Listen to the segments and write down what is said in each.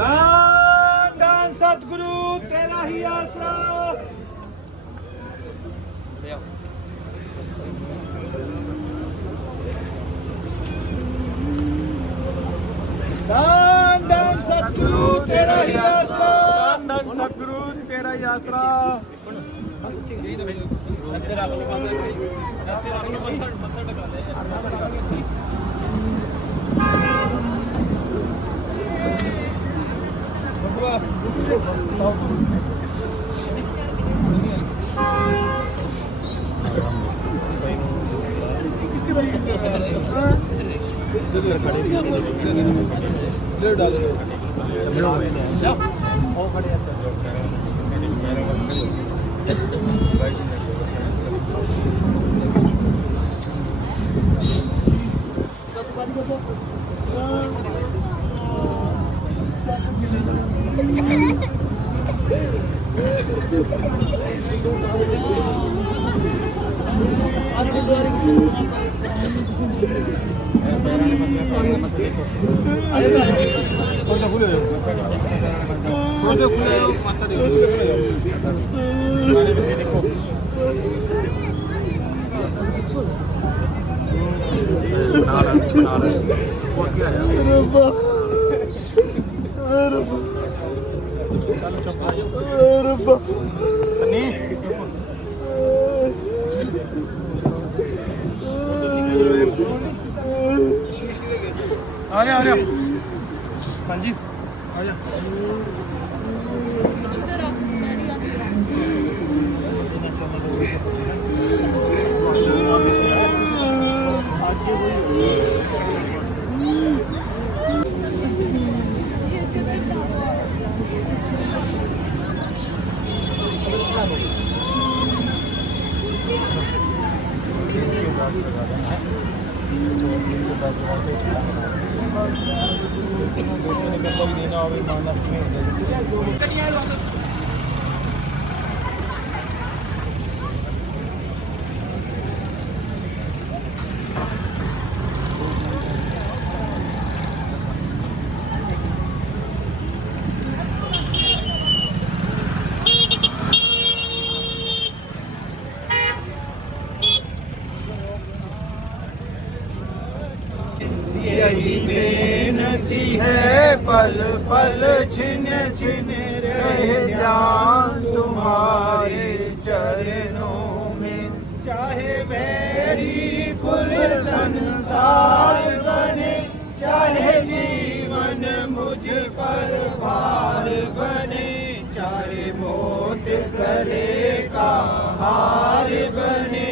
दान दान सतगुरु तेरा ही आसरा। दान दान सतगुरु तेरा ही आसरा। दान दान सतगुरु तेरा ही आसरा। आ जी आ जा। यही बेनती है पल पल छिन छिन रहे ध्यान तुम्हारे चरणों में। चाहे बैरी कुल संसार बने, चाहे जीवन मुझ पर भार बने, चाहे मौत गले का हार बने,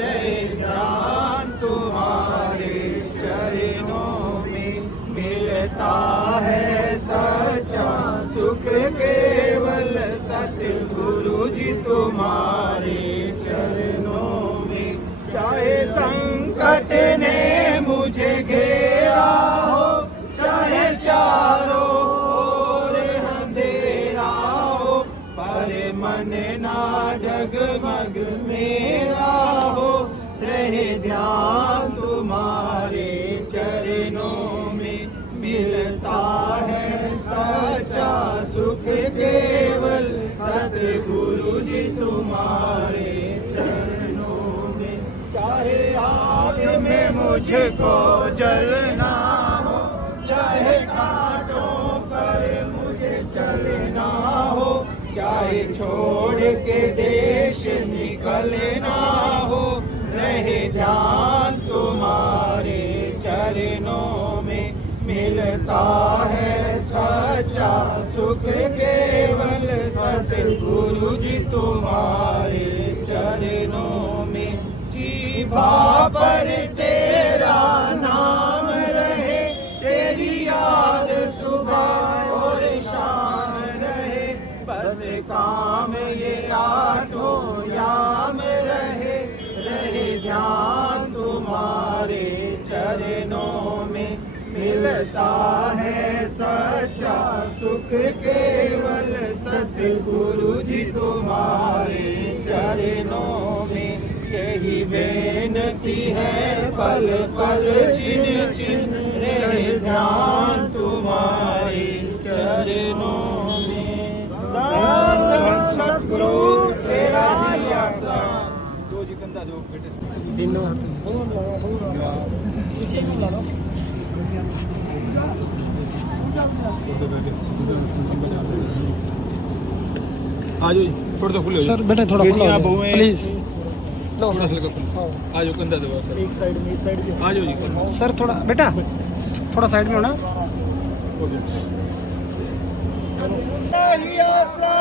रहे ध्यान तुम्हारे चरणों में। मिलता है सच्चा सुख केवल सतगुरु जी तुम्हारे चरणों में। चाहे संकट ने मुझे घेरा हो, चाहे चारों ओर अंधेरा हो, पर मन ना डगमग मेरा हो, रहे ध्यान तुम्हारे चरणों में। मिलता है सच्चा सुख केवल सतगुरु जी तुम्हारे चरणों में। चाहे आग में मुझको जलना हो, चाहे कांटों पर मुझे चलना हो, चाहे छोड़ के देश निकलना हो, रहे ध्यान तुम्हारे चरणों में। मिलता है सच्चा सुख केवल सतगुरु जी तुम्हारे चरणों में। जीभा पर तेरा नाम रहे, तेरी याद सुबह और शाम रहे, बस काम ये आठों याम रहे, रहे ध्यान तुम्हारे चरणों में। मिलता है सच्चा सुख केवल सतगुरु जी तुम्हारे चरणों में यही बेनती है, पल पल छिन छिन रहे ध्यान तुम्हारे चरणों में। सतगुरु तेरा ही आसरा। दो जी कंधा दो बेटे तीनों आज थोड़ा खुले सर बेटे थोड़ा खुला हो जाए, प्लीज लो आज कंधा दो सर, एक साइड में, इस साइड आ जाओ जी सर, थोड़ा बेटा थोड़ा साइड में होना। ही आसरा,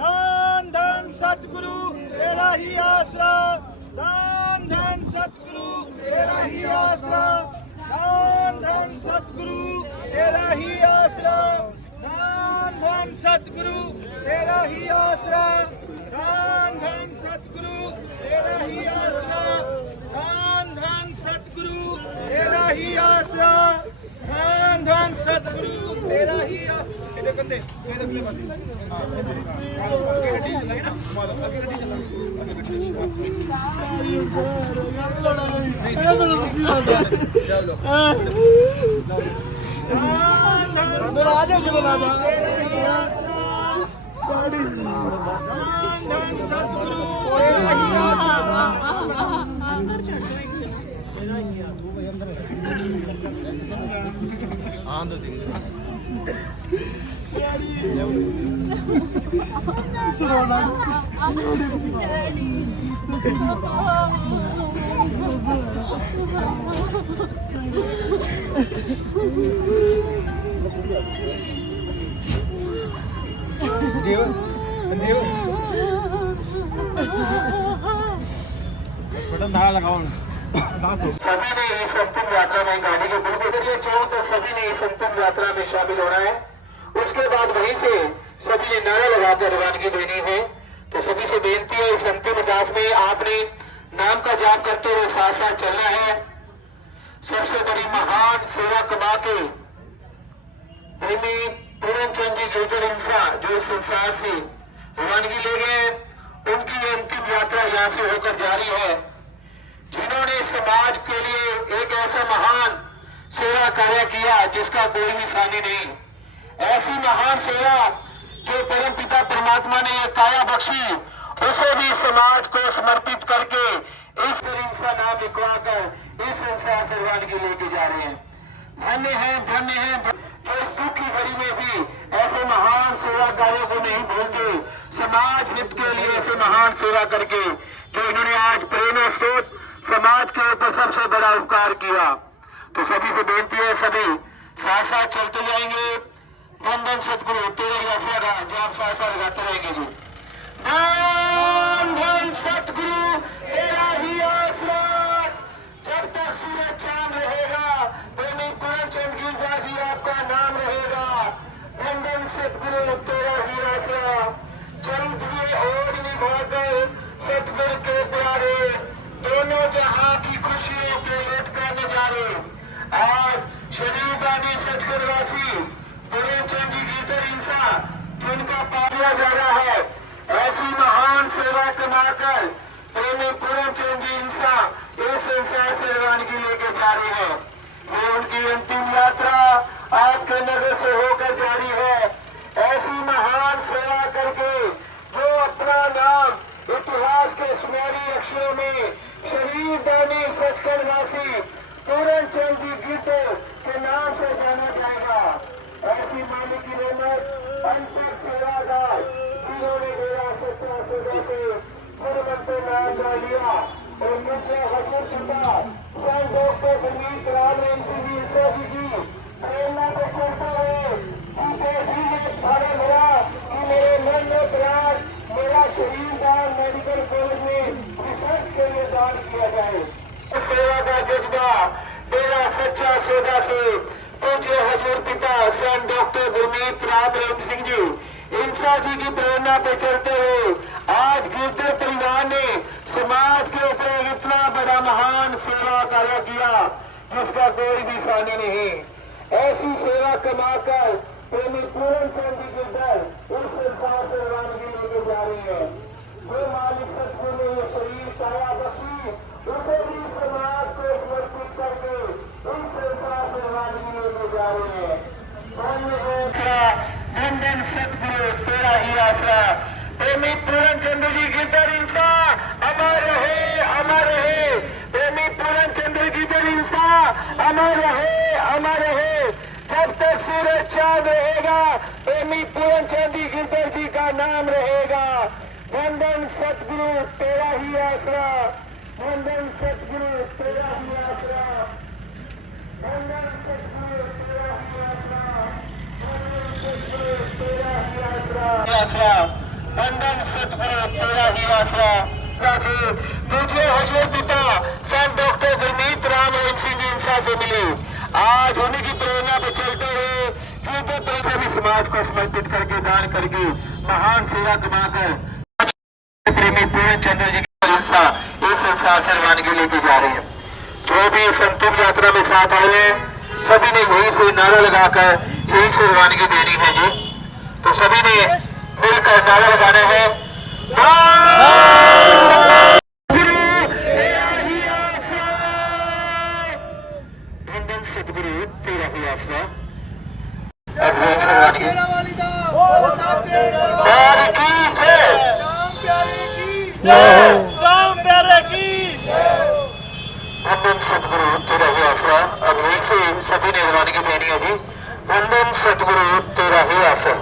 धन धन सतगुरु तेरा ही आसरा, धन धन सतगुरु तेरा ही आसरा, धन धन सतगुरु तेरा ही आसरा, धन धन सतगुरु तेरा ही आसरा, धन धन सतगुरु तेरा ही आसरा, धन धन सतगुरु तेरा ही आसरा, धन धन सतगुरु तेरा ही आसरा। इधर कंधे इधर अगले पासे आगे गड्डी चलाई ना, मारो आगे गड्डी चला, आगे गड्डी चलो आ जाओ किधर आ जाओ। धन सतगुरु तेरा ही आसरा। आंदो दिन देव देव बटन धारा लगाओ ना। सभी ने इस अंतिम यात्रा में गाड़ी के बिल्कुल करिए चौक तक सभी ने इस अंतिम यात्रा में शामिल होना है। उसके बाद वहीं से सभी ने नारा लगाकर रवानगी देनी है। तो सभी से बेनती है, इस अंतिम अरदास में आपने नाम का जाप करते हुए साथ साथ चलना है। सबसे बड़ी महान सेवा कमा के प्रेमी पूरनचंद जी गिरधर इंसा जो इस संसार से रवानगी ले गए, उनकी ये अंतिम यात्रा यहाँ से होकर जारी है। जिन्होंने समाज के लिए एक ऐसा महान सेवा कार्य किया जिसका कोई भी सानी नहीं, ऐसी महान सेवा जो परम पिता परमात्मा ने ये काया बख्शी, उसे भी समाज को समर्पित करके इस इंसान नाम लिखवा कर इस संसार से रवानगी लेके जा रहे हैं। धन्य है जो इस दुख की घड़ी में भी ऐसे महान सेवा कार्यों को नहीं भूलते, समाज हित के लिए ऐसे महान सेवा करके जो इन्होंने आज प्रेरणा स्रोत समाज के ऊपर सबसे बड़ा उपकार किया। तो सभी से बेनती है, सभी साथ साथ चलते जाएंगे। धन धन सतगुरु तेरा ही आसरा, जो आप साथ साथ लगाते रहेंगे जी। धन धन सतगुरु तेरा ही आसरा, जब तक सूरज चांद रहेगा प्रेमी पूरनचंद गिरधर जी आपका नाम रहेगा। धन धन सतगुरु तेरा ही आसरा, चंद हुए और निभाकर सतगुरु के प्यारे, दोनों जहां की खुशियों के लटका नजारे। आज शरीर दानी सचखंडवासी पूरनचंद जी गिरधर इंसा जिनका पाला जा रहा है, ऐसी महान सेवा कमाकर प्रेमी पूरनचंद जी इंसा इस संसार से रवानगी लेके जा रहे हैं। ये उनकी अंतिम यात्रा आपके नगर से होकर जारी है। ऐसी महान सेवा करके जो अपना नाम इतिहास के सुनहरी अक्षरों में शरीर दानी सचखंडवासी पूरनचंद जी गिरधर के नाम से जाना जाएगा। ऐसी मालिक की रहमत अंतिम सेवादार जिन्होंने मेरा सच्चा सौदा से गुरुमत पे नाम डाल लिया और मुझे हजूर पिता संत डॉक्टर गुरमीत राम सिंह जी की प्रेरणा को चलते हुए उनके भी भाड़ा भरा कि मेरे मन में प्रयास मेरा शरीर दान मेडिकल कॉलेज में रिसर्च के लिए दान किया जाए। सेवा का जज्बा मेरा सच्चा सौदा से पूज्य हजूर पिता संत डॉक्टर गुरमीत राम सिंह जी इंसा जी की प्रेरणा पे चलते हुए आज गिरधर परिवार ने समाज के ऊपर इतना बड़ा महान सेवा कार्य किया जिसका कोई भी सानी नहीं। ऐसी सेवा कमाकर प्रेमी पूरनचंद जी गिरधर इस संसार धन धन सतगुरु तेरा ही आसरा। प्रेमी पूरन चंद्र जी गिरधर इंसान अमर रहे, अमर रहे। प्रेमी पूरन चंद्र गिरधर इंसान अमर रहे, अमर रहे। जब तक सूरज चांद रहेगा प्रेमी पूरन चंद्र गिरधर जी का नाम रहेगा। धन धन सतगुरु तेरा ही आसरा, धन धन सतगुरु तेरा ही आसरा, धन धन सतगुरु तेरा ही आसरा, धन धन सतगुरु तेरा ही आसरा, धन धन सतगुरु तेरा ही आसरा। दूसरे हजूर पिता संत डॉक्टर गुरमीत राम मोहन सिंह जी इंसा से मिले। आज उन्हीं की प्रेरणा पर चलते हुए युद्ध पैसे भी समाज को समर्पित करके दान करके महान सेवा कमाकर प्रेमी पूर्ण चंद्र जी की इंसा इस संसार से रवानगी लेके जा रहे हैं। जो भी संतुल यात्रा में साथ आए हैं सभी ने यहीं से नारा लगाकर यहीं से रवानगी देनी है जी। तो सभी ने मिलकर नारा लगाना है, सतगुरु तेरा ही आसरा। अब वो से रवानगी श्याम प्यारे की वंदन सतगुरु तेरा ही आसरा। अब यहीं से सभी ने रवानगी देनी है जी। वंदन सतगुरु तेरा ही आसरा।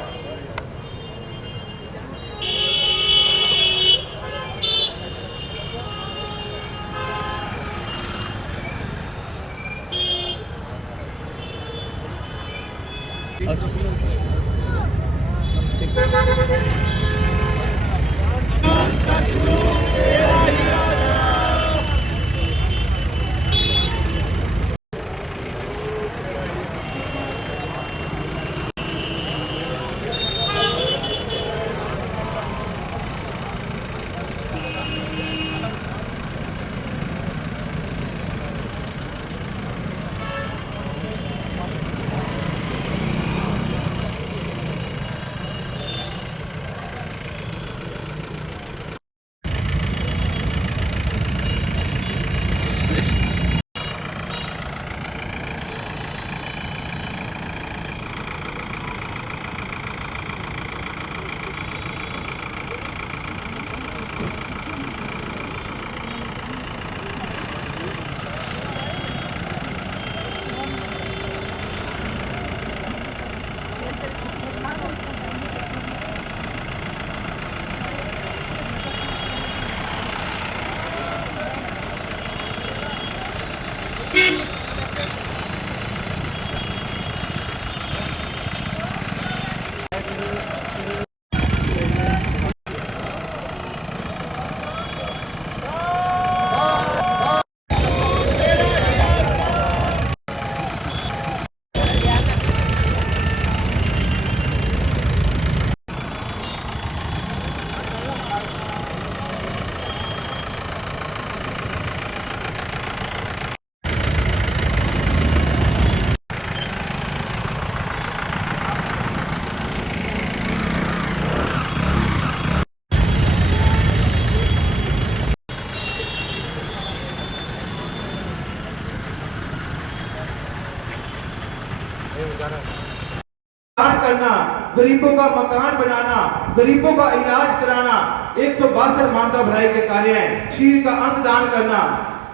करना, गरीबों का मकान बनाना, गरीबों का इलाज कराना, 162 मानता भलाई के कार्य हैं, शील का अंग दान करना,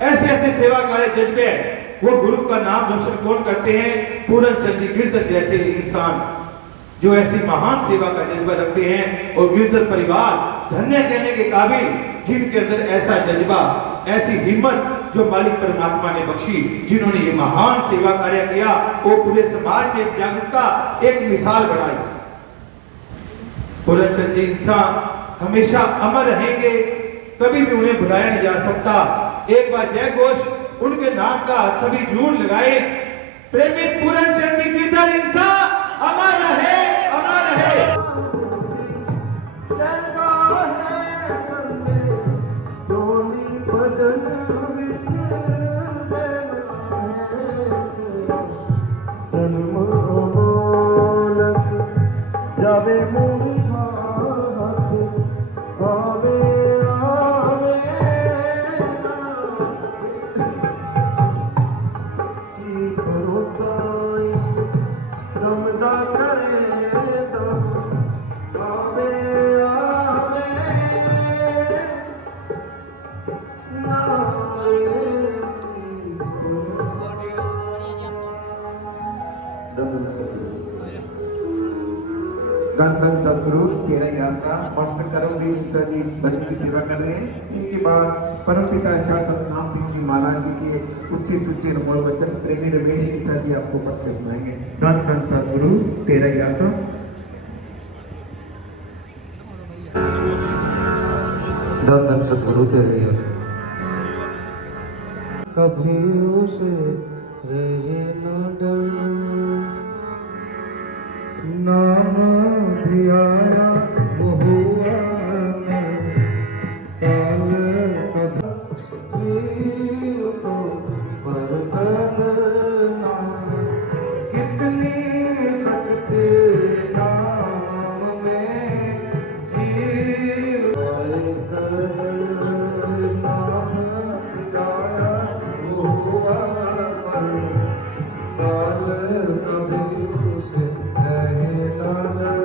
ऐसे ऐसे सेवा कार्य जज्बे वो गुरु का नाम रोशन कौन करते हैं? पूरन चंद जी गिरधर जैसे इंसान जो ऐसी महान सेवा का जज्बा रखते हैं। और गिरधर परिवार धन्य कहने के काबिल जिनके अंदर ऐसा जज्बा, ऐसी हिम्मत जो मालिक परमात्मा ने बख्शी, जिन्होंने ये महान सेवा कार्य किया, वो पूरे समाज में जागरूकता एक मिसाल बनाई। पूरन चंद जी इंसान हमेशा अमर रहेंगे, कभी भी उन्हें भुलाया नहीं जा सकता। एक बार जय घोष उनके नाम का सभी जून लगाए। प्रेमित पूरन चंद जी गिरधर इंसान अमर रहे, अमर रहे। जावे मूर्खा हाथ आवे आवे की भरोसा दमदा करे धन धन सदगुरु तेरा यात्रा मास्टर करमवीर सर जी भजन की सेवा कर रहे हैं। इनके बाद परमपिता सतनाम सिंह जी महाराज जी के उच्चे सुच्चे अनमोल वचन प्रेमी रमेश सर जी आपको पद पे सुनाएंगे। धन धन सदगुरु तेरा यात्रा। धन धन सदगुरु तेरा यात्रा। कभी उसे रहे न डर, नाम धियाया वो हुआ काल कभी तो बरदना, कितनी शक्ति नाम में जीव कर, नाम धियाया वो हुआ काल कभी उसे रहे न डर।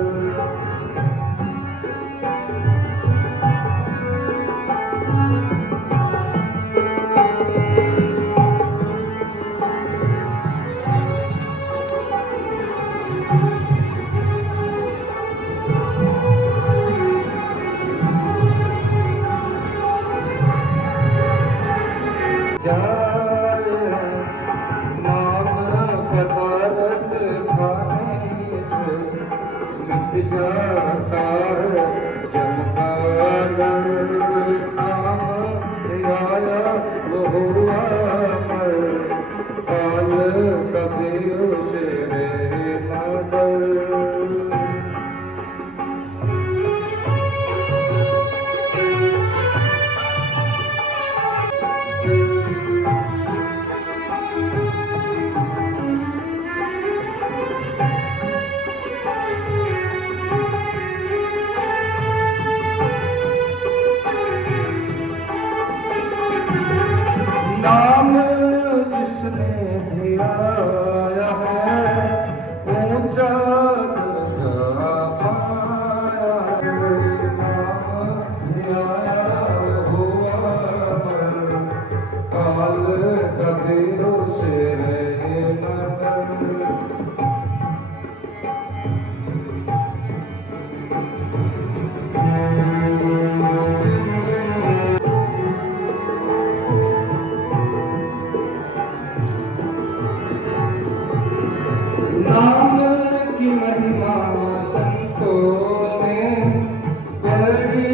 नाम पदार्थ खाने से मिट जाता है जमकाल, नाम आया वो हुआ मर, काल कभी उसे रहे न डर। नाम जिसने धियाया है ऊंचा दर्जा पाया है, नाम धियाया हुआ मर, काल कभी उसे रहे न डर। नाम की महिमा संतों ने बड़ी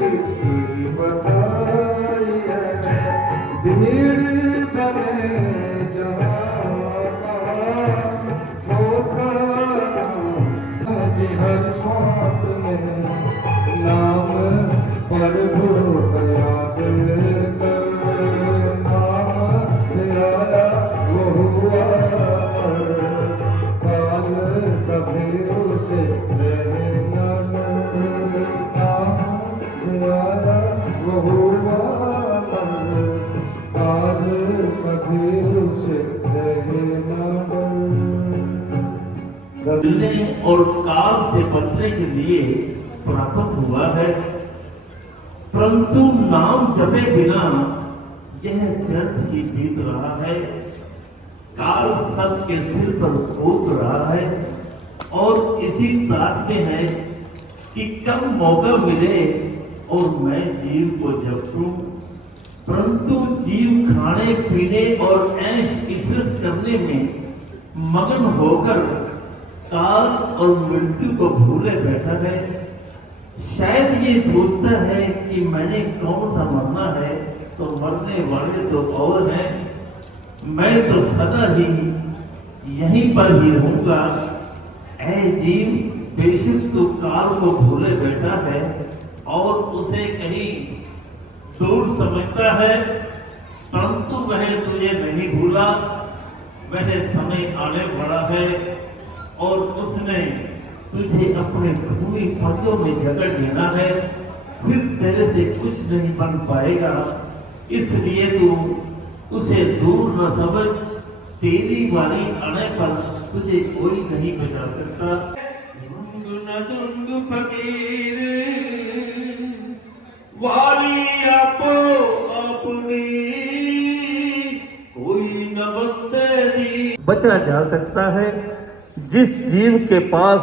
लिखी बताई है, भीड़ बने जहाँ का होता जी हर श्वास में, नाम प्रभु का याद कर, नाम तेरा वो हुआ काल कभी उसे रहे न डर, नाम आया वो हुआ मर, काल कभी उसे रहे न डर। मिलने और काल से बचने के लिए प्राप्त हुआ है, परंतु नाम जपे बिना यह व्यर्थ ही बीत रहा है। काल सबके सिर पर कूद रहा है और इसी ताक में है कि कब मौका मिले और मैं जीव को जपूं, परंतु जीव खाने पीने और ऐश इशरत करने में मगन होकर काल और मृत्यु को भूले बैठा है। शायद ये सोचता है कि मैंने कौन सा मरना है, तो मरने वाले तो और हैं, मैं तो सदा ही यहीं पर ही रहूंगा। ऐ जीव, बेशक तू काल को भूले बैठा है और उसे कहीं दूर समझता है, परंतु वह तुझे नहीं भूला। वह समय आने वाला है और उसने तुझे अपने खूनी पल्लों में जकड़ लेना है, फिर तेरे से कुछ नहीं बन पाएगा। इसलिए तू उसे दूर न समझ, तेरी बारी आने पर तुझे कोई नहीं बचा सकता। दुंग फकीर वाली आपो अपनी, कोई न बंदे दी। बचा जा सकता है जिस जीव के पास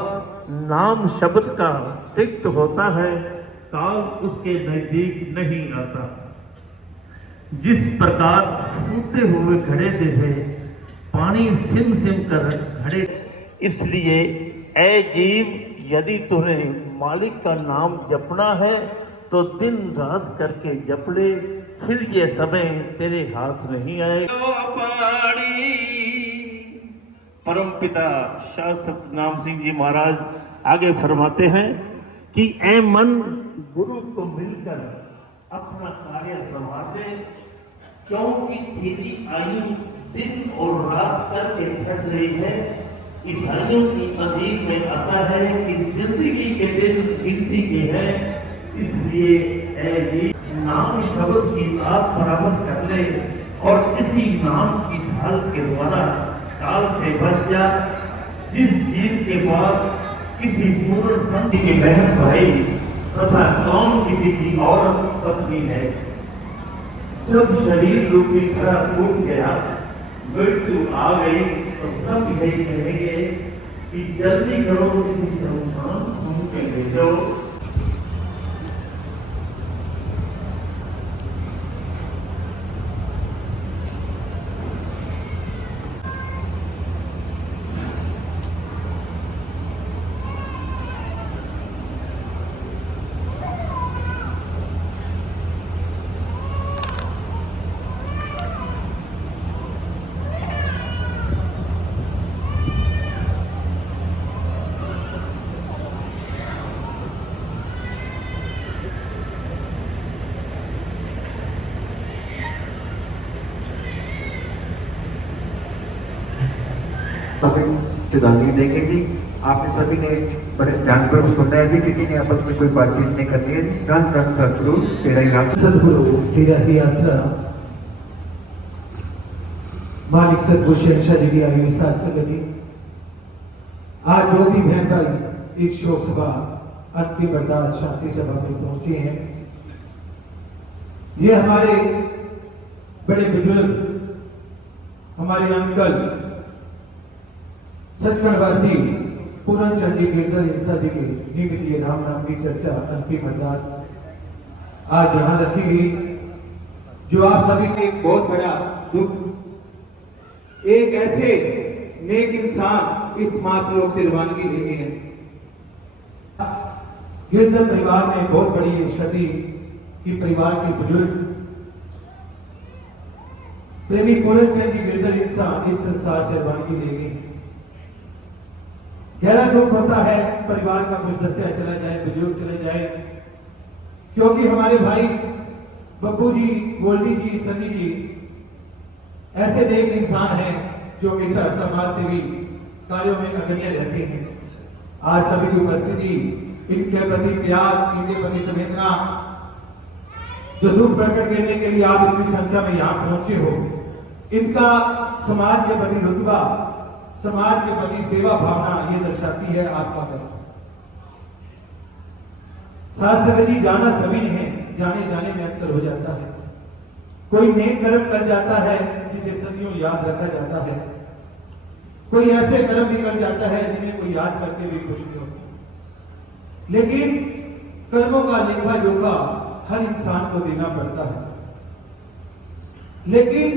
नाम शब्द का तिक्त होता है, काल उसके नजदीक नहीं आता। जिस प्रकार फूटे हुए घड़े से है पानी सिम सिम कर घड़े, इसलिए ऐ जीव यदि तुम्हें मालिक का नाम जपना है तो दिन रात करके जप ले, फिर ये समय तेरे हाथ नहीं आएगा। परम पिता शाह सतनाम सिंह जी महाराज आगे फरमाते हैं कि ऐ मन गुरु को मिलकर अपना कार्य संभाले, क्योंकि तेरी आयु दिन और रात करके घट रही है। ईसाइयों की अजीब में आता है कि जिंदगी के दिन गिनती के हैं, इसलिए ऐ जी नाम शब्द की बात बराबर कर ले और इसी नाम की ढाल के द्वारा काल से बच जा। जिस जीव के पास किसी पूर्ण संधि के बहन भाई तथा कौन किसी की और पत्नी है, जब शरीर रूपी घड़ा टूट गया, मृत्यु आ गई तो सब यही कहेंगे कि जल्दी करो किसी शमशान भूमि में ले जाओ। श्रद्धांजलि देंगे जी। आपने सभी ने बड़े ध्यान पर सुनना है जी, किसी ने आपस में कोई बातचीत नहीं करनी है जी। धन धन सतगुरु तेरा ही आसरा, सतगुरु तेरा ही आसरा। मालिक सतगुरु शहंशाह जी की आयु साथ से लगी। आज जो भी बहन भाई एक शोक सभा अंतिम अरदास शांति सभा में पहुंचे हैं, ये हमारे बड़े बुजुर्ग, हमारे अंकल सचखंडवासी पूरन चंद जी गिरधर हिंसा जी के निमित्त राम नाम की चर्चा अंतिम अरदास आज यहां रखी गई, जो आप सभी के एक बहुत बड़ा दुख, एक ऐसे नेक इंसान इस मातलोक से रवानगी लेनी है। गिरधर परिवार ने बहुत बड़ी क्षति की, परिवार के बुजुर्ग प्रेमी पूरन चंद जी गिरधर इंसान इस संसार से रवानगी ले गई। गहरा दुख होता है परिवार का कुछ दस्या चला जाए, बुजुर्ग चले जाए, क्योंकि हमारे भाई बब्बू जी, गोल्डी जी, सनी जी ऐसे नेक इंसान हैं जो हमेशा समाज सेवी कार्यों में अग्रणी रहते हैं। आज सभी की उपस्थिति, इनके प्रति प्यार, इनके प्रति संवेदना, जो दुख प्रकट करने के लिए आप इतनी संख्या में यहाँ पहुंचे हो, इनका समाज के प्रति रुतबा, समाज के प्रति सेवा भावना ये दर्शाती है आपका कर्म। साथ संगत जी, जाना सभी है, जाने जाने में अंतर हो जाता है। कोई नेक कर्म कर जाता है जिसे सदियों याद रखा जाता है, कोई ऐसे कर्म भी कर जाता है जिन्हें कोई याद करके भी खुश नहीं होता। लेकिन कर्मों का लेखा जोखा हर इंसान को देना पड़ता है। लेकिन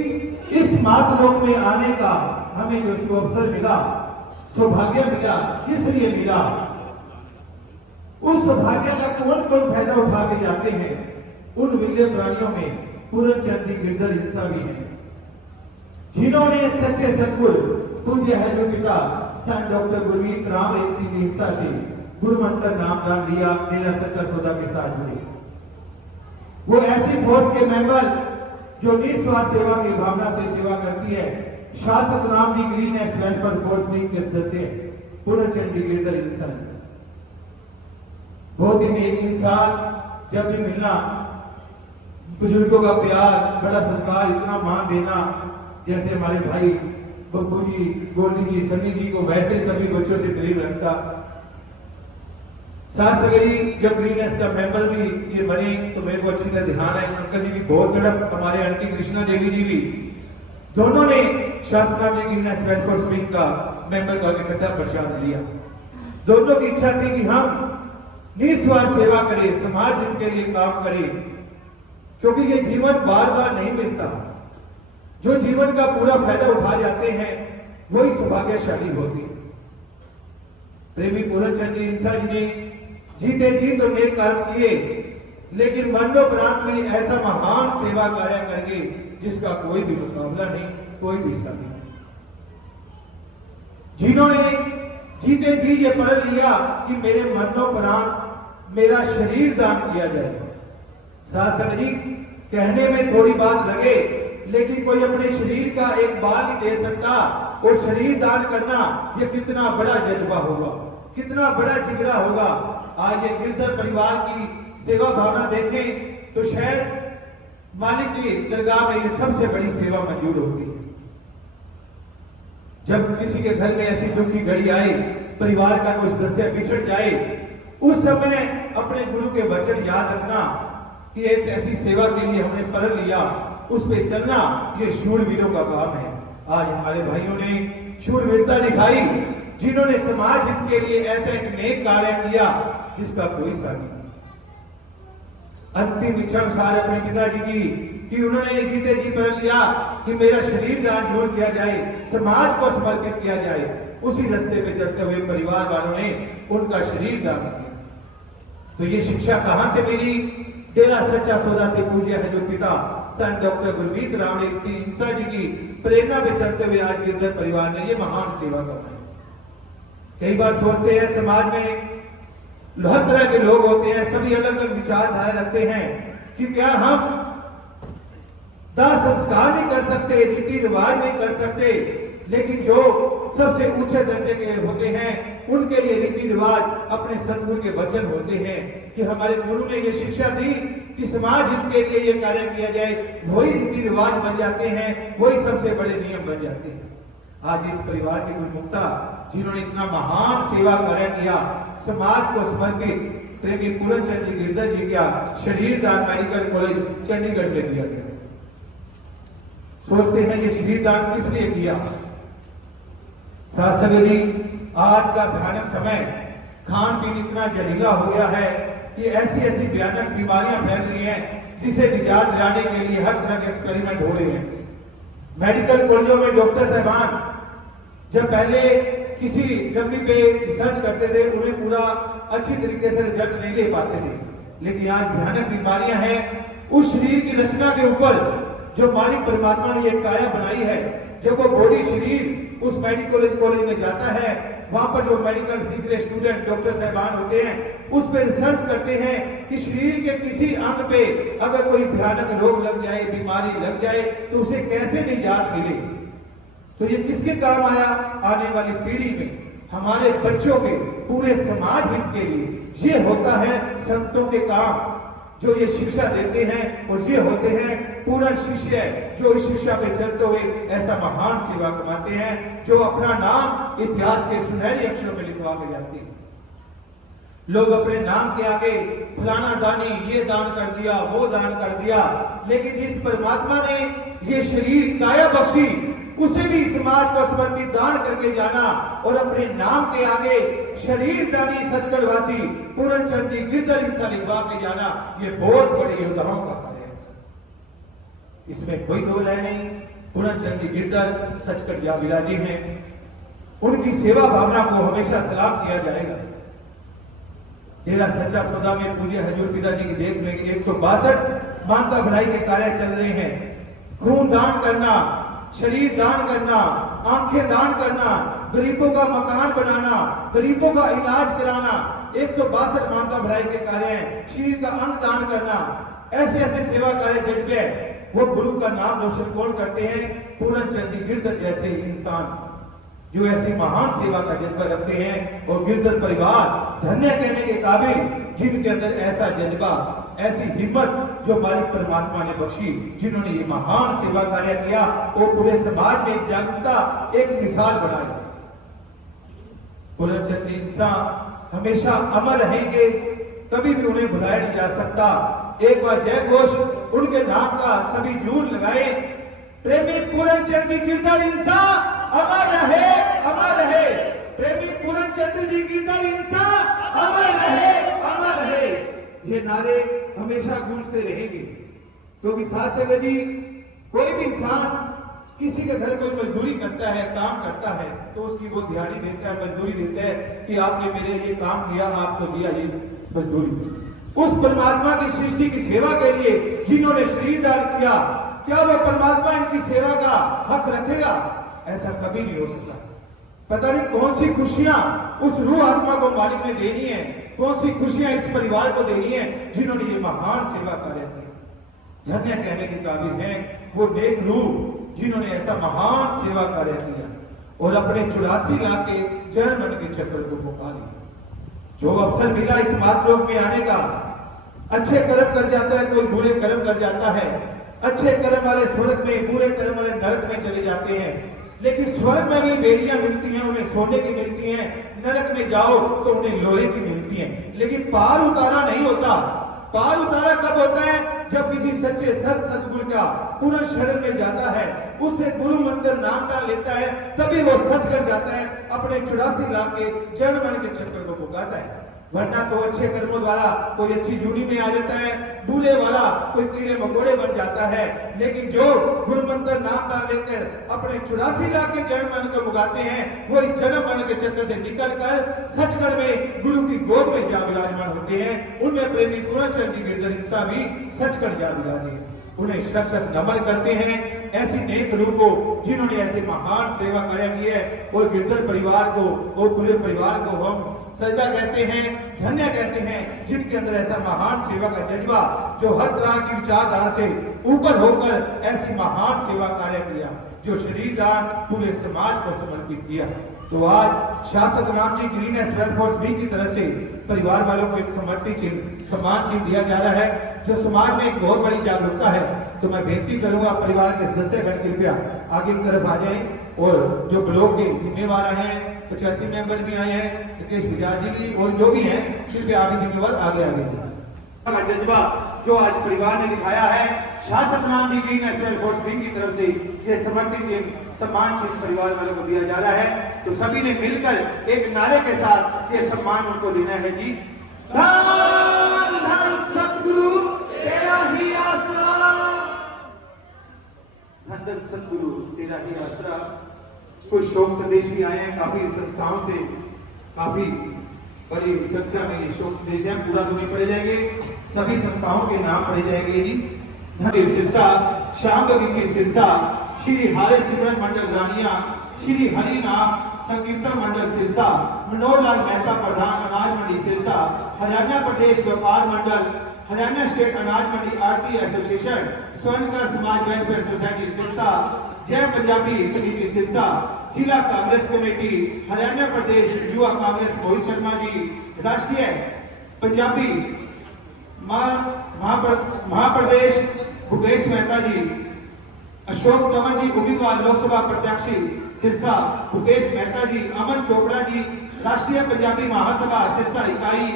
इस मातलोक में आने का हमें जो अवसर मिला, सौभाग्य मिला, किस लिए मिला, उस सौभाग्य का कौन कौन फायदा उठा के जाते हैं, उन विरले प्राणियों में पूरन चंद जी गिरधर हिंसा भी है, जिन्होंने सच्चे सतगुरु पूज्य है जो पिता संत डॉक्टर गुरमीत राम रेम सिंह हिंसा से गुरु मंत्र नामदान लिया, मेरा सच्चा सौदा के साथ जुड़े। वो ऐसी फोर्स के मेंबर जो निस्वार्थ सेवा की भावना से सेवा करती है। Shah Satnam ji green S welfare force wing के सदस्य पूरन चंद जी गिरधर हिंसा, बहुत ही नेक इंसान। जब भी मिलना, बुजुर्गों का प्यार, बड़ा सत्कार, इतना मान देना, जैसे हमारे भाई बब्बू जी, गोल्डी जी, सनी जी को वैसे सभी बच्चों से करीब रखता। साथ सगे जब ग्रीन एस का मेंबर भी ये बने तो मेरे को अच्छी तरह ध्यान है, अंकल जी भी बहुत तड़प, हमारे आंटी कृष्णा देवी जी भी, दोनों ने शासनाम जी ग्रीन एस वेलफेयर विंग का मेंबर का इकट्ठा प्रसाद लिया। दोनों की इच्छा थी कि हम निस्वार्थ सेवा करें, समाज हित के लिए काम करें, क्योंकि ये जीवन बार बार नहीं मिलता। जो जीवन का पूरा फायदा उठा जाते हैं वही सौभाग्यशाली होते हैं। प्रेमी पूरनचंद जी इंसा जी ने जीते जी तो नेक कर्म किए, लेकिन मरणोपरांत में ऐसा महान सेवा कार्य करके जिसका कोई भी मुकाबला नहीं, कोई भी साथी नहीं। जिन्होंने जीते जी ये प्रण लिया कि मेरे मरणोपरांत मेरा शरीर दान किया जाएगा। साथ जी कहने में थोड़ी बात लगे, लेकिन कोई अपने शरीर का एक बाल नहीं दे सकता, और शरीर दान करना ये कितना बड़ा जज्बा होगा, कितना बड़ा जिगरा होगा। आज ये गिरधर परिवार की सेवा भावना देखें तो शायद मालिक की दरगाह में ये सबसे बड़ी सेवा मंजूर होती है। जब किसी के घर में ऐसी दुख की घड़ी आए, परिवार का कोई सदस्य बिछड़ जाए, उस समय अपने गुरु के वचन याद रखना कि एक ऐसी सेवा के लिए हमने प्रण लिया, उस पे चलना ये शूरवीरों का काम है। आज हमारे भाइयों ने शूरवीरता दिखाई, जिन्होंने समाज हित के लिए ऐसा एक नेक कार्य किया जिसका कोई साथी नहीं। अंतिम इच्छा अनुसार अपने पिताजी की कि उन्होंने जीते जी प्रण लिया कि मेरा शरीर दान जरूर किया जाए, समाज को समर्पित किया जाए। उसी रास्ते पे चलते हुए परिवार वालों ने उनका शरीर दान किया। तो ये शिक्षा कहां से मिली? डेरा सच्चा सौदा से पूज्य है जो पिता संत डॉक्टर गुरमीत राम सिंह इंसा जी की प्रेरणा में चलते हुए आज गिरधर परिवार ने ये महान सेवा करना है। कई बार सोचते हैं समाज में हर तरह के लोग होते हैं, सभी अलग अलग विचारधारा रखते हैं कि क्या हम दाह संस्कार नहीं कर सकते, रीति रिवाज नहीं कर सकते, लेकिन जो सबसे ऊंचे दर्जे के होते हैं उनके लिए रीति रिवाज अपने सदगुरु के वचन होते हैं कि हमारे गुरु ने ये शिक्षा दी कि समाज हित के लिए ये कार्य किया जाए, वही रीति रिवाज बन जाते हैं, वही सबसे बड़े नियम बन जाते हैं। आज इस परिवार के गुरुमुक्ता जिन्होंने इतना महान सेवा कार्य किया, समाज को समर्पित प्रेमी पूरनचंद जी गिरधर जी का शरीर दान मेडिकल कॉलेज चंडीगढ़ में दिया गया। सोचते हैं ये शरीर दान किस लिए किया? साथ जी आज का भयानक समय, खान पीन इतना जहरीला हो गया है कि ऐसी ऐसी भयानक बीमारियां फैल रही हैं जिसे निजात दिलाने के लिए हर तरह के एक्सपेरिमेंट हो रहे हैं। मेडिकल कॉलेजों में डॉक्टर साहबान जब पहले किसी बीमारी पे रिसर्च करते थे, उन्हें पूरा अच्छी तरीके से रिजल्ट नहीं ले पाते थे, लेकिन आज भयानक बीमारियां हैं। उस शरीर की रचना के ऊपर जो मालिक परमात्मा ने ये काया बनाई है, जब वो बॉडी शरीर उस मेडिकल कॉलेज में जाता है, वहां पर जो मेडिकल सीख रहे स्टूडेंट डॉक्टर साहबान होते हैं उस पर रिसर्च करते हैं कि शरीर के किसी अंग पे अगर कोई भयानक रोग लग जाए, बीमारी लग जाए, तो उसे कैसे निजात मिले। तो ये किसके काम आया? आने वाली पीढ़ी में हमारे बच्चों के, पूरे समाज हित के लिए ये होता है संतों के काम जो ये शिक्षा देते हैं, और ये होते हैं पूर्ण शिष्य जो इस शिक्षा पे चलते हुए ऐसा महान सेवा कमाते हैं, जो अपना नाम इतिहास के सुनहरे अक्षरों में लिखवा के जाते हैं। लोग अपने नाम के आगे फलाना दानी ये दान कर दिया, वो दान कर दिया, लेकिन जिस परमात्मा ने ये शरीर काया बख्शी, उसे भी समाज को समर्पित दान करके जाना और अपने नाम के आगे शरीर दानी सचखंडवासी पूरनचंद जी गिरधर इंसा लिखवा के जाना, ये बहुत बड़ी योद्धाओं का कार्य है। इसमें कोई दो राय नहीं। पूरनचंद जी गिरधर सचखंड जा विराजी हैं, उनकी सेवा भावना को हमेशा सलाम किया जाएगा। डेरा सच्चा सौदा में पूज्य हजूर पिताजी की देख में 162 मानता भलाई के कार्य चल रहे हैं। खून दान करना, शरीर दान करना, आंखें दान करना, गरीबों का मकान बनाना, गरीबों का इलाज कराना, 162 मानता भलाई के कार्य हैं। शरीर का अंग दान करना, ऐसे ऐसे सेवा कार्य जज्बे, वो गुरु का नाम रोशन कौन करते हैं? पूरनचंद जी गिरधर जैसे इंसान जो ऐसी महान सेवा का जज्बा रखते हैं। और गिरधर परिवार धन्य कहने के काबिल, जिनके अंदर ऐसा जज्बा, ऐसी हिम्मत जो मालिक परमात्मा ने बख्शी, जिन्होंने ये महान सेवा कार्य किया, वो पूरे समाज में जागरूकता एक मिसाल बनाई। पूरनचंद जी इंसान हमेशा अमर रहेंगे, कभी भी उन्हें भुलाया नहीं जा सकता। एक बार जय घोष उनके नाम का सभी जरूर लगाए। प्रेमी पूरनचंद जी गिरधर इंसान अमर रहे, अमर रहे। प्रेमी पूर्णचंद्र जी गिरधर हिंसा अमर रहे, अमर रहे। ये नारे हमेशा गूंजते रहेंगे, क्योंकि साथ संगत जी, कोई भी इंसान किसी के घर कोई मजदूरी करता है, काम करता है, तो उसकी वो दिहाड़ी देता है, मजदूरी देता है कि आपने मेरे लिए काम किया, आपको दिया ये मजदूरी। उस परमात्मा की सृष्टि की सेवा के लिए जिन्होंने शरीर दान किया, क्या वो परमात्मा इनकी सेवा का हक रखेगा? ऐसा कभी नहीं हो सकता। पता नहीं कौन सी खुशियां उस रूह आत्मा को मालिक ने देनी है, कौन सी खुशियां इस परिवार को देनी है जिन्होंने ये महान सेवा कार्य किया। धन्य कहने के काबिल है वो नेक रूह जिन्होंने ऐसा महान सेवा कार्य किया और अपने 84 लाख के जन्म मन के चक्र को मुका लिया। जो अवसर मिला इस मातृलोक में आने का, अच्छे कर्म कर जाता है, कोई बुरे कर्म कर जाता है। अच्छे कर्म वाले स्वर्ग में, बुरे कर्म वाले नरक में चले जाते हैं। लेकिन स्वर्ग में भी बेड़ियां मिलती हैं, उन्हें सोने की मिलती हैं। नरक में जाओ तो उन्हें लोहे की मिलती हैं। लेकिन पार उतारा नहीं होता। पार उतारा कब होता है? जब किसी सच्चे संत सतगुरु का पूर्ण शरण में जाता है, उससे गुरु मंत्र नाम का लेता है, तभी वो सच कर जाता है, अपने 84 लाख के जन्म मन के चक्कर को भुगाता है। वरना तो अच्छे कर्मों द्वारा कोई अच्छी जूनी में आ जाता है, बुरे वाला कोई कीड़े मकोड़े बन जाता है। लेकिन जो गुरु मंत्र नाम का लेकर अपने 84 लाख के जन्म मन को भुगाते हैं, वो इस जन्म मन के चक्कर से निकलकर सचखंड में गुरु की गोद में जा विराजमान होते हैं। उनमें प्रेमी पूर्णचंद्र जी गिरधर हिंसा भी सचखंड जा विराजे, उन्हें शत नमन करते हैं। ऐसी नेक रूह को जिन्होंने ऐसे महान सेवा कार्य की है, और गिरधर परिवार को और पूरे परिवार को हम सजदा कहते हैं, धन्य कहते हैं, जिनके अंदर ऐसा महान सेवा का जज्बा, जो हर तरह की विचारधारा से ऊपर होकर ऐसी महान सेवा कार्य किया, जो शरीर दान पूरे समाज को समर्पित किया। तो आज शासक Ram ji green welfare force wing की तरफ से परिवार वालों को एक समर्पित चिन्ह, सम्मान चिन्ह दिया जा रहा है, जो समाज में एक बहुत बड़ी जागरूकता है। तो मैं बेनती करूंगा परिवार के सदस्यगण कृपया आगे की तरफ आ जाएं, और जो ब्लॉक के जिम्मेवार आए हैं, 85 मेंबर भी आए हैं, नितेश बजाज जी भी, और जो भी हैं, कृपया आगे जिम्मेवार आगे का जज्बा जो आज परिवार ने दिखाया है, शासक नाम जी ग्रीन वेलफेयर फोर्स विंग की तरफ से ये समर्पित चिन्ह, सम्मान चिन्ह परिवार वालों को दिया जा रहा है। तो सभी ने मिलकर एक नारे के साथ ये सम्मान उनको देना है जी। धन धन सतगुरु तेरा ही आसरा, धन धन सतगुरु तेरा ही आसरा। कुछ शोक संदेश भी आए हैं काफी संस्थाओं से, काफी बड़ी संख्या में ये शोक संदेश है, पूरा तो नहीं पढ़े जाएंगे, सभी संस्थाओं के नाम पढ़े जाएंगे जी। धनदेव सिरसा, श्याम बगीचे सिरसा, श्री हारे सिमरन मंडल रानिया, श्री हरिनाम संकीर्तन मंडल सिरसा, मनोहर लाल मेहता प्रधान अनाज मंडी सिरसा, हरियाणा प्रदेश व्यापार मंडल, हरियाणा स्टेट अनाज मंडी आरती एसोसिएशन, स्वर्णकर समाज वेलफेयर सोसाइटी सिरसा, जय पंजाबी समिति सिरसा, जिला कांग्रेस कमेटी, हरियाणा प्रदेश युवा कांग्रेस मोहित शर्मा जी, राष्ट्रीय पंजाबी महाप्रदेश भूपेश मेहता जी, अशोक तंवर जी उम्मीदवार लोकसभा प्रत्याशी सिरसा भूपेश मेहता जी, अमन चोपड़ा जी राष्ट्रीय पंजाबी महासभा सिरसा इकाई,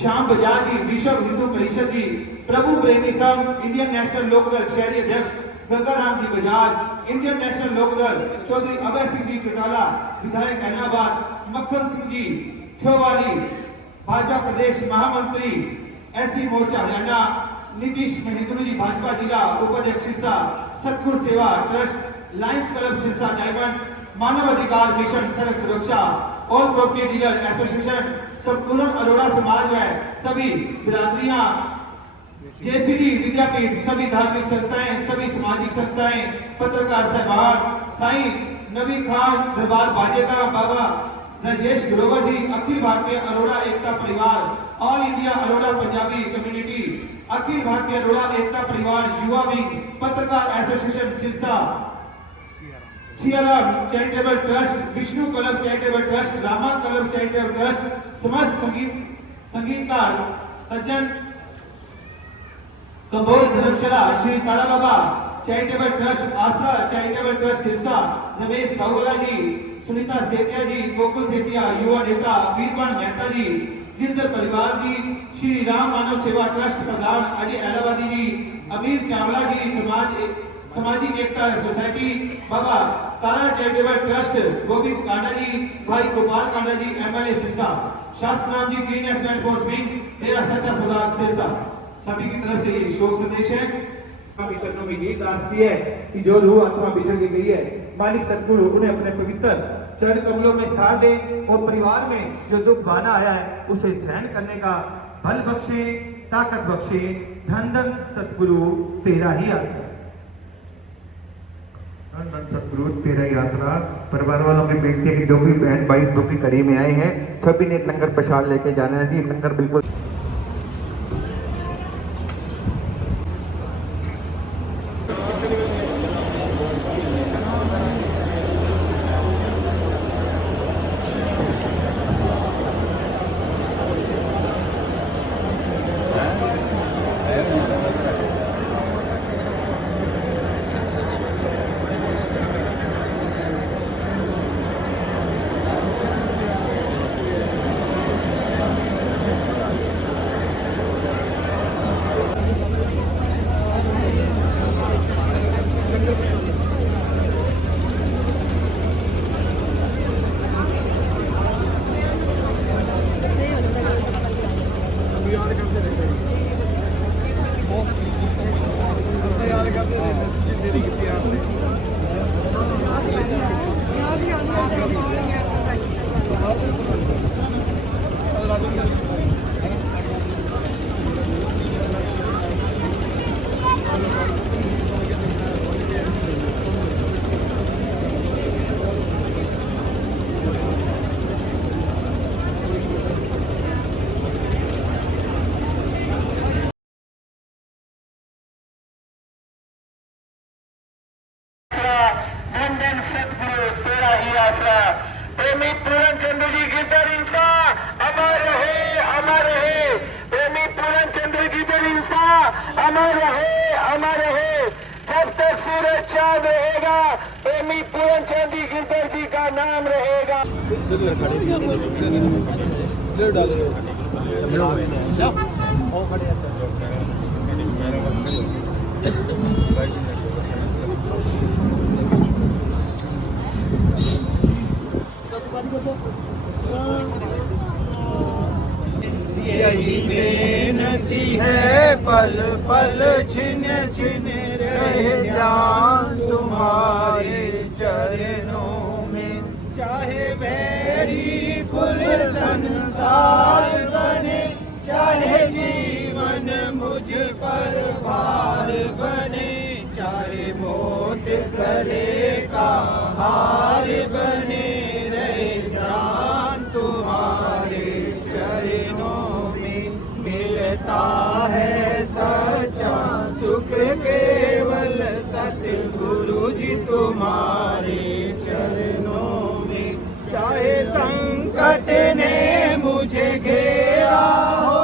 श्याम बजाज जी विश्व हिंदू परिषद जी, प्रभु प्रेमी संघ इंडियन नेशनल लोकदल शहरी अध्यक्ष गंगाराम जी बजाज, इंडियन नेशनल लोकदल चौधरी अभय सिंह जी चौटाला विधायक ऐनाबाद, मक्खन सिंह जी ख्योवाली भाजपा प्रदेश महामंत्री एससी मोर्चा हरियाणा, नीतीश महिंद्र जी भाजपा जिला उपाध्यक्ष Sirsa, Satguru Seva trust, Lions club Sirsa diamond, मानव अधिकार मिशन सड़क सुरक्षा, ऑल प्रॉपर्टी डीलर एसोसिएशन, संपूर्ण अरोड़ा समाज है, सभी बिरादरियां, जेसीडी विद्यापीठ, सभी धार्मिक संस्थाएं, सभी सामाजिक संस्थाएं, पत्रकार साहबान, साईं नबी खान दरबार बाजेगा, बाबा राजेश ग्रोवर जी, अखिल भारतीय अरोड़ा एकता परिवार, all India Arora Punjabi community, अखिल भारतीय अरोड़ा एकता परिवार युवा विंग, पत्रकार association Sirsa, Siyaram charitable trust, Vishnu club charitable trust, Rama club charitable trust, समस्त संगीतकार सज्जन कंबोज धर्मशाला, Shri Tara Baba charitable trust, Aasra charitable trust Sirsa, Ramesh Sahula ji, Sunita Setia ji, Gokul Setia युवा नेता, वीरबान मेहता जी, गिरधर परिवार जी, श्री राम मानव सेवा ट्रस्ट प्रधान अजय एलावादी जी, अमीर चावला जी, सामाजिक एकता सोसाइटी, बाबा तारा चैरिटेबल ट्रस्ट गोविंद कांडा जी, भाई गोपाल कांडा जी, MLA सिरसा, शास्त्र नाम जी, ग्रीन नेशनल फोर्स विंग, मेरा सच्चा सौदा सिरसा, सभी की तरफ से ये शोक संदेश है। के चरणों में ये अरदास की है कि जो रूह आत्मा बिछड़ के गई है, मालिक सतगुरु उन्हें अपने पवित्र चरण कमलों में स्थान दे और परिवार में जो दुख भाना आया है उसे सहन करने का बल बख्शे, ताकत बख्शे। धन धन सतगुरु तेरा ही आसरा। धन धन सतगुरु तेरा ही आसरा। परिवार वालों की बेनती है कि जो भी बहन भाई दुख की कड़ी में आए हैं सभी ने लंगर प्रसाद लेके जाना है जी। लंगर बिल्कुल धन सतगुरु तेरा ही आसरा। प्रेमी पूरन चंद्र जी गिरधर इंसा अमर रहे, अमर रहे। प्रेमी पूरन चंद्र गिरधर इंसा अमर रहे, अमर रहे। जब तक सूरज चांद रहेगा प्रेमी पूरन चंद्र गिरधर जी का नाम रहेगा। यही बेनती है पल पल छिन छिन रहे ध्यान तुम्हारे चरणों में। चाहे बैरी कुल संसार बने, चाहे जीवन मुझ पर भार बने, चाहे मौत गले का हार बने, रहे ध्यान तुम्हारे चरणों में। मिलता है सच्चा सुख केवल सतगुरु जी तुम्हारे चरणों में। चाहे संकट ने मुझे घेरा हो,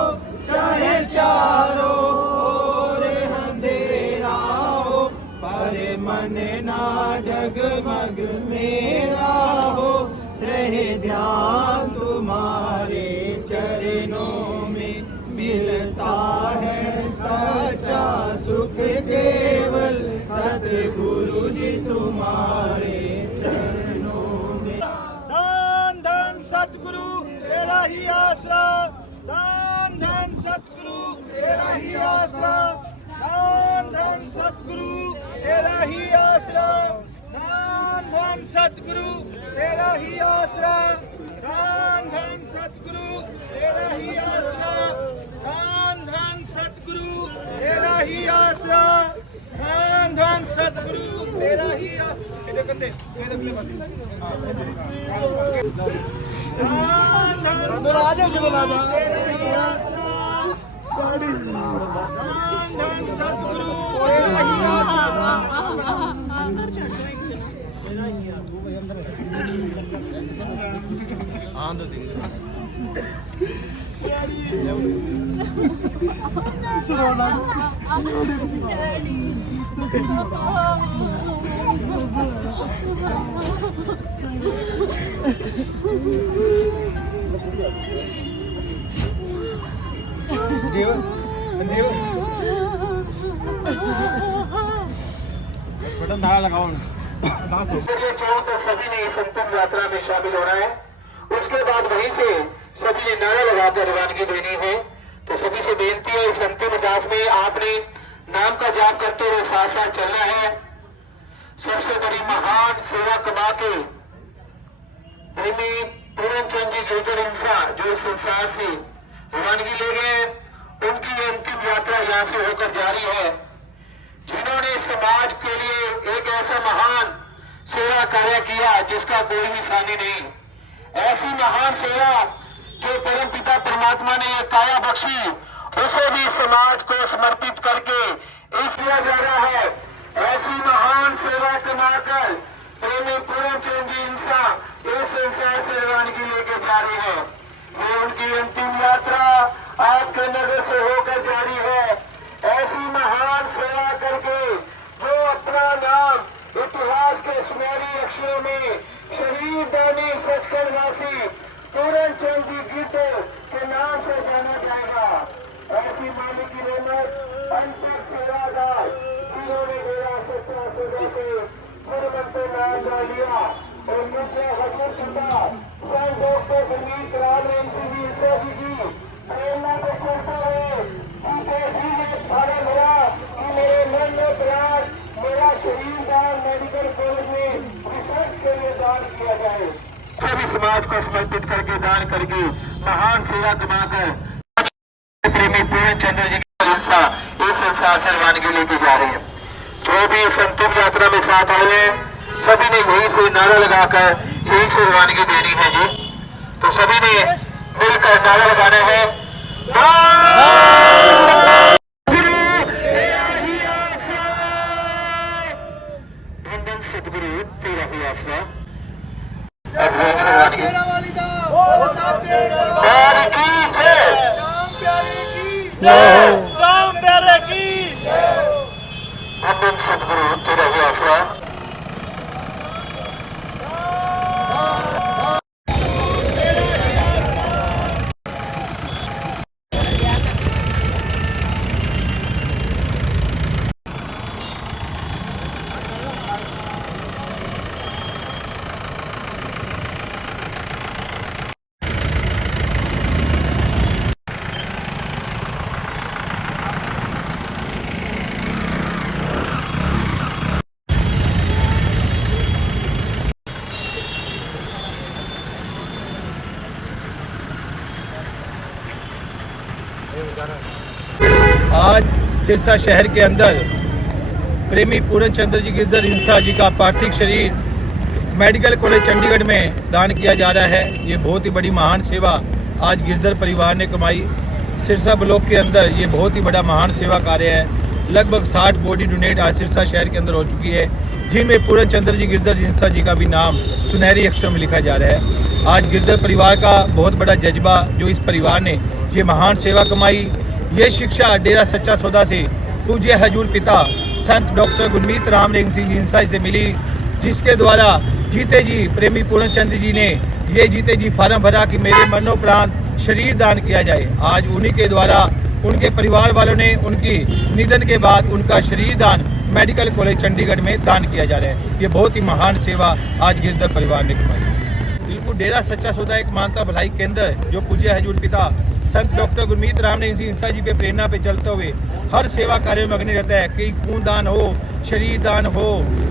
चाहे चारों ओर अंधेरा हो, पर मन ना डगमग मेरा हो, रहे ध्यान तुम्हारे चरणों में। मिलता है सच्चा सुख केवल सतगुरु जी तुम्हारे चरणों में। धन धन सतगुरु तेरा ही आसरा, धन धन सतगुरु तेरा ही आसरा, धन धन सतगुरु तेरा ही आसरा, धन धन सतगुरु तेरा ही आसरा, धन धन सतगुरु तेरा ही आसरा, धन धन सतगुरु तेरा ही आसरा, धन धन सतगुरु तेरा ही आसरा। ਇਹਦੇ ਕੰਦੇ ਇਹਦੇ ਪਿੱਛੇ ਪਾਸੇ ਧੰਨ ਧੰਨ ਰਾਜੇ ਜਦੋਂ ਰਾਜਾ ਤੇਰਾ ਹੀ ਆਸਰਾ, ਧੰਨ ਧੰਨ ਸਤਿਗੁਰੂ ਤੇਰਾ ਹੀ ਆਸਰਾ। ਅੰਦਰ ਛੱਡੋ ਇੱਕ ਤੇਰਾ ਹੀ ਆਸਰਾ ਅੰਦਰ ਆਂ ਦੋ ਦਿਨ ਸੁਣਾਉਣਾ देव देव बटन नाला लगाओ। चौक तक सभी ने इस अंतिम यात्रा में शामिल होना है। उसके बाद वहीं से सभी ने नारा लगाकर रवानगी देनी है। तो सभी से बेनती है, इस अंतिम अरदास में आपने नाम का जाप करते हुए साथ साथ चलना है। सबसे बड़ी महान सेवा कमा के प्रेमी पूरन चंद जी गिरधर इंसा जो इस संसार से रवानगी ले गए, उनकी ये अंतिम यात्रा यहाँ से होकर जारी है। जिन्होंने समाज के लिए एक ऐसा महान सेवा कार्य किया जिसका कोई भी सानी नहीं, ऐसी महान सेवा जो परम पिता परमात्मा ने ये काया बख्शी, उसे भी समाज को समर्पित करके इस किया जा रहा है। ऐसी महान सेवा कमाकर प्रेमी पूरन चंद जी इंसा इस संसार से रवानगी लेके जा रहे हैं। ये उनकी अंतिम यात्रा आपके नगर से होकर जारी है। ऐसी महान सेवा करके जो अपना नाम इतिहास के सुनहरी अक्षरों में शहीद दानी सचखंड वासी पूरन चंद जी गिरधर के नाम से जाना जाएगा। ऐसी मालिक की रहमत अंतिम सेवादार जिन्होंने मेरा सच्चा सौदा से गुरमत पे नाम डाल लिया और मुझे हजूर पिता संत डॉक्टर गुरमीत राम जी की प्रेरणा को करता है कि मेरे मन में प्यार मेरा शरीर दान मेडिकल कॉलेज में रिसर्च के लिए दान किया जाए। सभी समाज को समर्पित करके दान करके महान सेवा कमाकर प्रेमी पूरन चंद्र जी की इस संसार से रवानगी लेके जा रहे हैं। जो भी इस अंतिम यात्रा में साथ आए हैं, सभी ने यहीं से नारा लगाकर यहीं से रवानगी देनी है जी। तो सभी ने मिलकर नारा लगाना है, सतगुरु तेरा ही आसरा। अब श्याम प्यारे की सतगुरु तेरा ही आसरा। आज सिरसा शहर के अंदर प्रेमी पूरन चंद्र जी गिरधर इंसा जी का पार्थिव शरीर मेडिकल कॉलेज चंडीगढ़ में दान किया जा रहा है। ये बहुत ही बड़ी महान सेवा आज गिरधर परिवार ने कमाई। सिरसा ब्लॉक के अंदर ये बहुत ही बड़ा महान सेवा कार्य है। लगभग 60 बॉडी डोनेट आज सिरसा शहर के अंदर हो चुकी है, जिनमें पूरन चंद्र जी गिरधर इंसा जी का भी नाम सुनहरी अक्षरों में लिखा जा रहा है। आज गिरधर परिवार का बहुत बड़ा जज्बा जो इस परिवार ने ये महान सेवा कमाई, ये शिक्षा डेरा सच्चा सौदा से पूज्य हजूर पिता संत डॉक्टर गुरमीत राम सिंह इंसा से मिली, जिसके द्वारा जीते जी प्रेमी पूरन चंद जी ने ये जीते जी फार्म भरा कि मेरे मरणोपरांत शरीर दान किया जाए। आज उन्हीं के द्वारा उनके परिवार वालों ने उनकी निधन के बाद उनका शरीर दान मेडिकल कॉलेज चंडीगढ़ में दान किया जा रहा है। ये बहुत ही महान सेवा आज गिरधर परिवार ने कमाई। बिल्कुल डेरा सच्चा सौदा एक मानवता भलाई केंद्र है जो पूज्य हजूर सिद्धा संत डॉक्टर गुरमीत राम इंसा जी पे प्रेरणा पे चलते हुए हर सेवा कार्यों में अग्नि रहता है। कहीं खून दान हो, शरीर दान हो,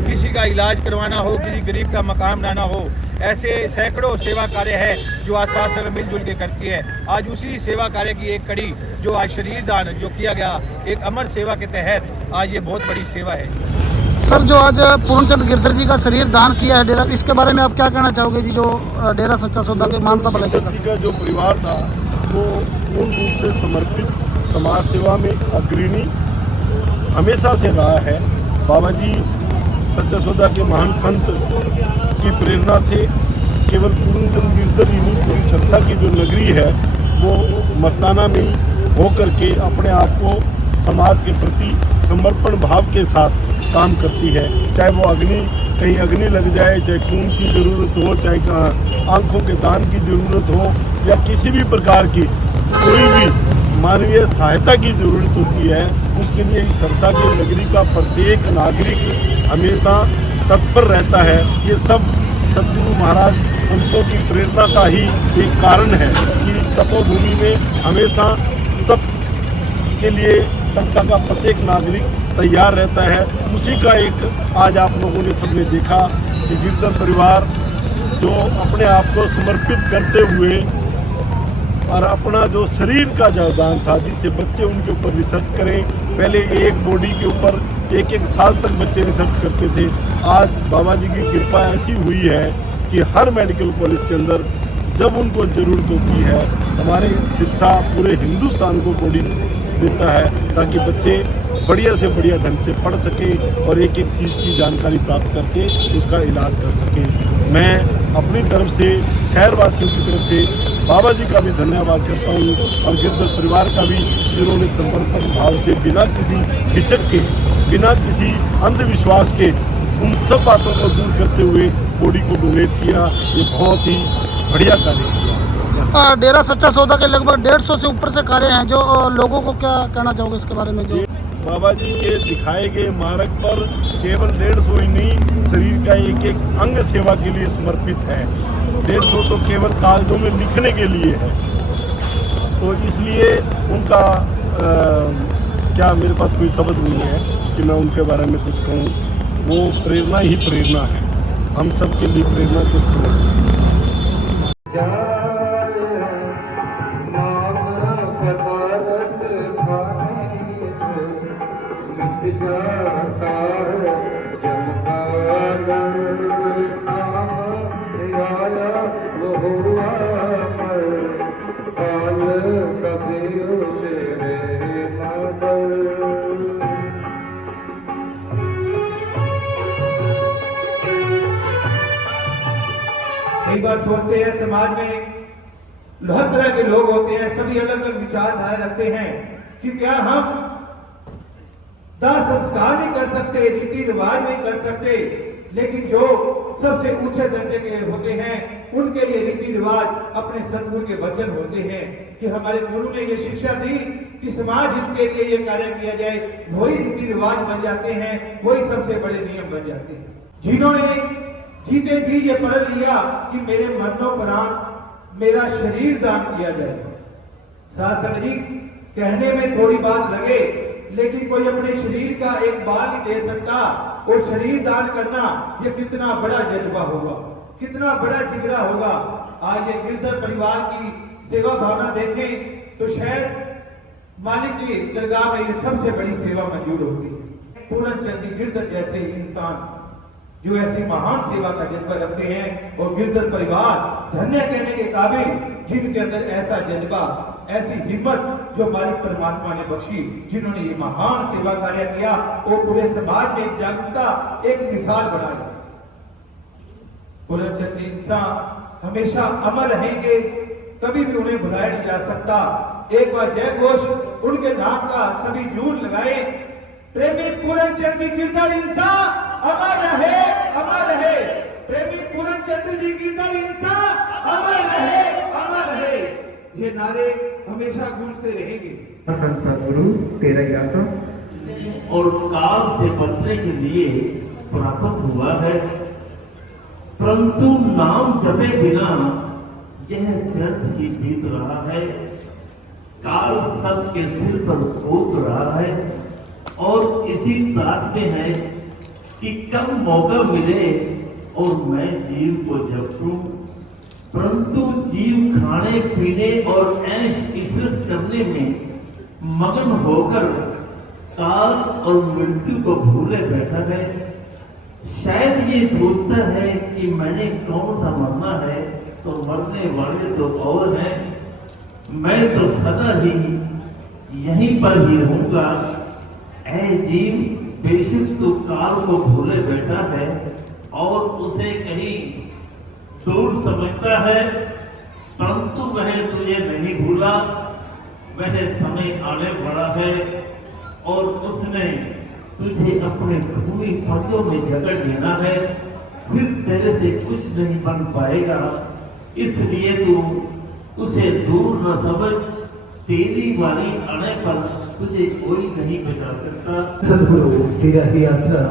किसी का इलाज करवाना हो, किसी गरीब का मकान बनाना हो, ऐसे सैकड़ों सेवा कार्य है जो आज साथ साथ मिलजुल के करती है। आज उसी सेवा कार्य की एक कड़ी जो आज शरीर दान जो किया गया एक अमर सेवा के तहत आज ये बहुत बड़ी सेवा है। सर, जो आज पूर्णचंद गिरधर जी का शरीर दान किया है डेरा, इसके बारे में आप क्या कहना चाहोगे जी? जो डेरा सच्चा सौदा के मानवता भलाई का जो परिवार था वो पूर्ण रूप से समर्पित समाज सेवा में अग्रणी हमेशा से रहा है। बाबा जी सच्चा सौदा के महान संत की प्रेरणा से केवल पूर्णचंद गिरधर ही नहीं, पूरी सिरसा की जो नगरी है वो मस्ताना में होकर के अपने आप को समाज के प्रति समर्पण भाव के साथ काम करती है। चाहे वो कहीं अग्नि लग जाए, चाहे खून की ज़रूरत हो, चाहे आंखों के दान की ज़रूरत हो, या किसी भी प्रकार की कोई भी मानवीय सहायता की ज़रूरत होती है, उसके लिए सिरसा की नगरी का प्रत्येक नागरिक हमेशा तत्पर रहता है, ये सब सदगुरु महाराज संतों की प्रेरणा का ही एक कारण है कि इस तपोभूमि में हमेशा तप के लिए संस्था का प्रत्येक नागरिक तैयार रहता है। उसी का एक आज आप लोगों ने सबने देखा कि गिरधर परिवार जो अपने आप को समर्पित करते हुए और अपना जो शरीर का योगदान था, जिससे बच्चे उनके ऊपर रिसर्च करें, पहले एक बॉडी के ऊपर एक साल तक बच्चे रिसर्च करते थे। आज बाबा जी की कृपा ऐसी हुई है कि हर मेडिकल कॉलेज के अंदर जब उनको ज़रूरत होती है, हमारे सिरसा पूरे हिंदुस्तान को बॉडी देता है ताकि बच्चे बढ़िया से बढ़िया ढंग से पढ़ सकें और एक एक चीज़ की जानकारी प्राप्त करके उसका इलाज कर सकें। मैं अपनी तरफ से शहरवासियों की तरफ से बाबा जी का भी धन्यवाद करता हूँ और गिरधर परिवार का भी, जिन्होंने समर्पण भाव से बिना किसी हिचक के, बिना किसी अंधविश्वास के उन सब बातों को दूर करते हुए बॉडी को डोनेट किया। ये बहुत ही बढ़िया कार्य किया। डेरा सच्चा सौदा के लगभग 150 से ऊपर से कार्य हैं, जो लोगों को क्या कहना चाहोगे इसके बारे में? जो बाबा जी के दिखाए गए मार्ग पर केवल 150 ही नहीं, शरीर का एक एक अंग सेवा के लिए समर्पित है। 150 तो केवल कागजों में लिखने के लिए है, तो इसलिए उनका क्या मेरे पास कोई शब्द नहीं है कि मैं उनके बारे में कुछ कहूँ। वो प्रेरणा ही प्रेरणा है, हम सब के लिए प्रेरणा के स्रोत। कई बार सोचते हैं समाज में हर तरह के लोग होते हैं, सभी अलग अलग विचारधारा रखते हैं कि क्या हम दाह संस्कार नहीं कर सकते, रीति रिवाज नहीं कर सकते, लेकिन जो सबसे ऊंचे दर्जे के होते हैं उनके लिए रीति रिवाज अपने सदगुरु के वचन होते हैं कि हमारे गुरु ने ये शिक्षा दी कि समाज हित के लिए ये कार्य किया जाए, वही रीति रिवाज बन जाते हैं, वही सबसे बड़े नियम बन जाते हैं। जिन्होंने जीते जी ये प्रण लिया कि मेरे मरणोपरांत मेरा शरीर दान किया जाए। शासन जी, कहने में थोड़ी बात लगे, लेकिन कोई अपने शरीर का एक बाल नहीं दे सकता, और शरीर दान करना ये कितना बड़ा जज्बा होगा, कितना बड़ा जिगरा होगा। आज ये गिरधर परिवार की सेवा भावना देखें तो शायद मालिक की दरगाह में ये सबसे बड़ी सेवा मंजूर होती है। पूरन चंद जी गिरधर जैसे इंसान जो ऐसी महान सेवा का जज्बा रखते हैं, और गिरधर परिवार धन्य कहने के काबिल, जिनके अंदर ऐसा जज्बा, ऐसी हिम्मत जो मालिक परमात्मा ने बख्शी, जिन्होंने ये महान सेवा कार्य किया और पूरे समाज में जागरूकता एक मिसाल बनाई। पूरन चंद जी इंसान हमेशा अमर रहेंगे, कभी भी उन्हें भुलाया नहीं जा सकता। एक बार जय घोष उनके नाम का सभी जरूर लगाए। प्रेमी पूरन चंद जी गिरधर इंसान अमर रहे, अमर रहे। प्रेमी पूरन चंद जी गिरधर इंसान अमर रहे, अमर रहे। ये नारे हमेशा गूंजते रहेंगे। सदगुरु तेरा यात्रा और काल से बचने के लिए प्राप्त हुआ है, परंतु नाम जपे बिना यह व्यर्थ ही बीत रहा है। काल सबके सिर पर ठोक रहा है और इसी ताक में है कि कब मौका मिले और मैं जीव को जपूं, परंतु जीव खाने पीने और ऐश इशरत करने में मगन होकर काल और मृत्यु को भूले बैठा है। शायद ये सोचता है कि मैंने कौन सा मरना है, तो मरने वाले तो और हैं, मैं तो सदा ही यहीं पर ही रहूंगा। ऐ जीव, बेशक तू काल को भूले बैठा है और उसे कहीं दूर समझता है, परंतु वह तुझे नहीं भूला। वह समय आने वाला है और उसने तुझे अपने खूनी पदों में जकड़ लेना है, फिर तेरे से कुछ नहीं बन पाएगा। इसलिए तू उसे दूर न समझ, तेरी बारी आने पर तुझे कोई नहीं बचा सकता। सदगुरु तेरा ही आसरा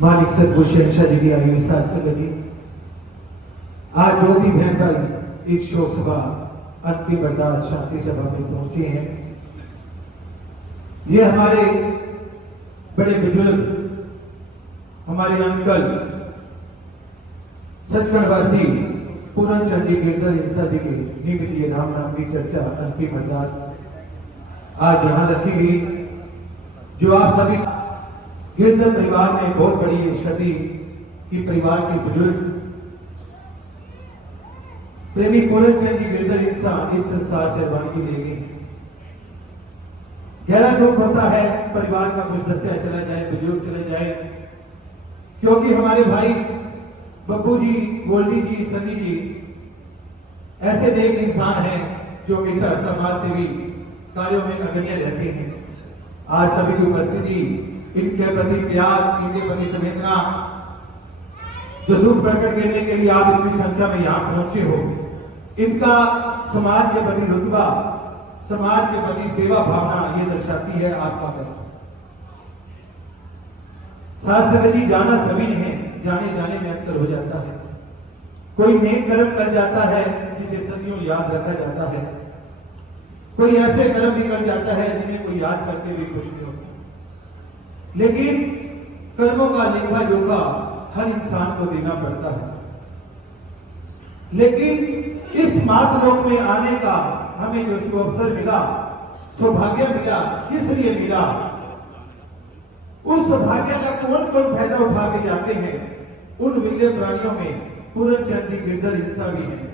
मालिक सतगुरु शहंशाह जी की आयु साथ से लगी। आज जो भी बहन भाई एक शोक सभा अंतिम अरदास शांति सभा में पहुंचे हैं, ये हमारे बड़े बुजुर्ग, हमारे अंकल सचखंडवासी पूरन चंद जी गिरधर हिंसा जी के निमित्त राम नाम की चर्चा अंतिम अरदास आज यहाँ रखी गई। जो आप सभी गिरधर परिवार में बहुत बड़ी क्षति की परिवार के बुजुर्ग प्रेमी पूरन चंद जी गिरधर हिंसा इस संसार से वानगी ले गई। गहरा दुख होता है परिवार का कुछ दस्या चला जाए, बुजुर्ग चले जाए, क्योंकि हमारे भाई बब्बू जी, गोल्डी जी, सनी जी ऐसे नेक इंसान हैं जो हमेशा समाज सेवी कार्यों में अग्रणी रहते हैं। आज सभी की उपस्थिति, इनके प्रति प्यार, इनके प्रति संवेदना, जो दुख प्रकट करने के लिए आप इतनी संख्या में यहाँ पहुंचे हो, इनका समाज के प्रति रुतबा, समाज के प्रति सेवा भावना ये दर्शाती है आपका कर्म। साथ संगत जी, जाना सभी है, जाने जाने में अंतर हो जाता है। कोई नेक कर्म कर जाता है जिसे सदियों याद रखा जाता है, कोई ऐसे कर्म भी कर जाता है जिन्हें कोई याद करके भी खुश नहीं होता। लेकिन कर्मों का लेखा जोखा हर इंसान को देना पड़ता है। लेकिन इस मातलोक में आने का हमें जो अवसर मिला, सौभाग्य मिला, किस लिए मिला, उस सौभाग्य का कौन कौन फायदा उठा के जाते हैं, उन विरले प्राणियों में पूरन चंद जी गिरधर हिंसा भी हैं,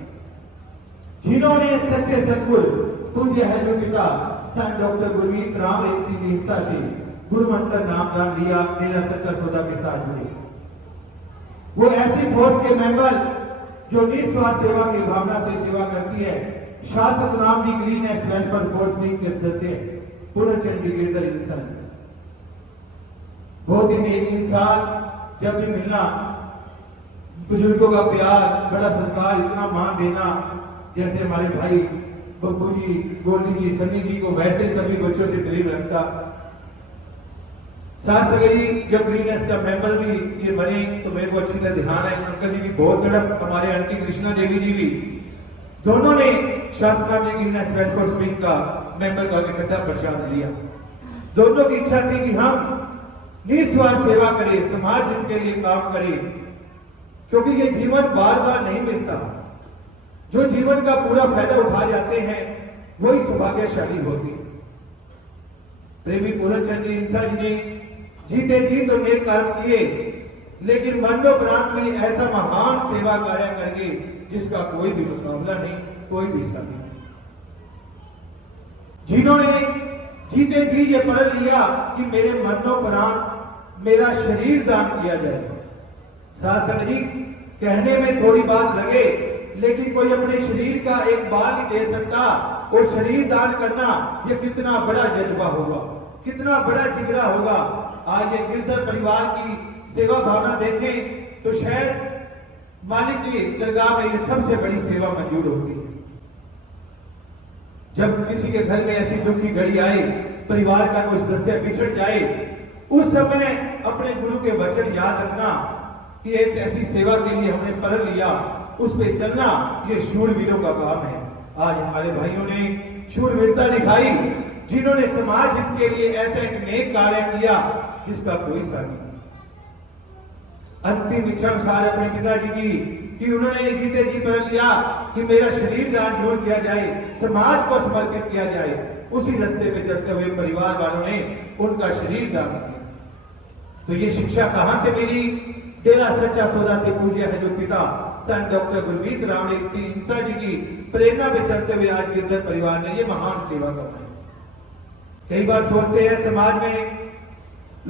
जिन्होंने सच्चे सतगुरु पूज्य है जो पिता संत डॉक्टर गुरमीत राम रेम सिंह हिंसा से गुरु मंत्र नामदान लिया, डेरा सच्चा सौदा के साथ जुड़े। वो ऐसी फोर्स के मेंबर जो निस्वार्थ सेवा की भावना से सेवा करती है, शासक नाम की ग्रीनेस वेलफेयर फोर्स विंग के सदस्य पूरन चंद जी गिरधर हिंसा। बहुत ही नेक इंसान, जब भी मिलना बुजुर्गों का प्यार, बड़ा सत्कार, इतना मान देना, जैसे हमारे भाई बब्बू जी, गोल्डी जी, सनी जी को वैसे सभी बच्चों से करीब रखता। साथ संगत जी, जब ग्रीनेस का मेंबर भी ये बने तो मेरे को अच्छी तरह ध्यान है, अंकल जी भी बहुत तड़प, हमारे आंटी कृष्णा देवी जी भी, दोनों ने शासनाम जी ग्रीनेस वेलफेयर विंग का मेंबर का इकट्ठा प्रसाद लिया। दोनों की इच्छा थी कि हम निस्वार्थ सेवा करें, समाज हित के लिए काम करें, क्योंकि ये जीवन बार बार नहीं मिलता। जो जीवन का पूरा फायदा उठा जाते हैं वही सौभाग्यशाली होते हैं। प्रेमी पूरन चंद जी हिंसा जी ने जीते जी तो नेक कर्म किए, लेकिन मरणोपरांत में ऐसा महान सेवा कार्य करके जिसका कोई भी मुकाबला नहीं, कोई भी साथी नहीं। जिन्होंने जीते जी ये प्रण लिया कि मेरे मरणोपरांत मेरा शरीर दान किया जाएगा। शासन जी, कहने में थोड़ी बात लगे, लेकिन कोई अपने शरीर का एक बाल नहीं दे सकता, और शरीर दान करना ये कितना बड़ा जज्बा होगा, कितना बड़ा जिगरा होगा। आज ये गिरधर परिवार की सेवा भावना देखें तो शायद मालिक की दरगाह में ये सबसे बड़ी सेवा मंजूर होती है। जब किसी के घर में ऐसी दुख की घड़ी आए, परिवार का कोई सदस्य बिछड़ जाए, उस समय अपने गुरु के वचन याद रखना कि एक ऐसी सेवा के लिए हमने प्रण लिया, उस पे चलना, ये शूरवीरों का काम है। आज हमारे भाइयों ने शूरवीरता दिखाई, जिन्होंने समाज हित के लिए ऐसा एक नेक कार्य किया जिसका कोई साथी नहीं। अंतिम इच्छा अनुसार अपने पिताजी की कि उन्होंने जीते जी प्रण लिया कि मेरा शरीर दान जरूर किया जाए, समाज को समर्पित किया जाए। उसी रास्ते पे चलते हुए परिवार वालों ने उनका शरीर दान किया। तो ये शिक्षा कहां से मिली? डेरा सच्चा सौदा से पूज्य है जो पिता संत डॉक्टर गुरमीत राम रेम सिंह हिंसा जी की प्रेरणा पे चलते हुए आज गिरधर परिवार ने ये महान सेवा करना है। कई बार सोचते हैं समाज में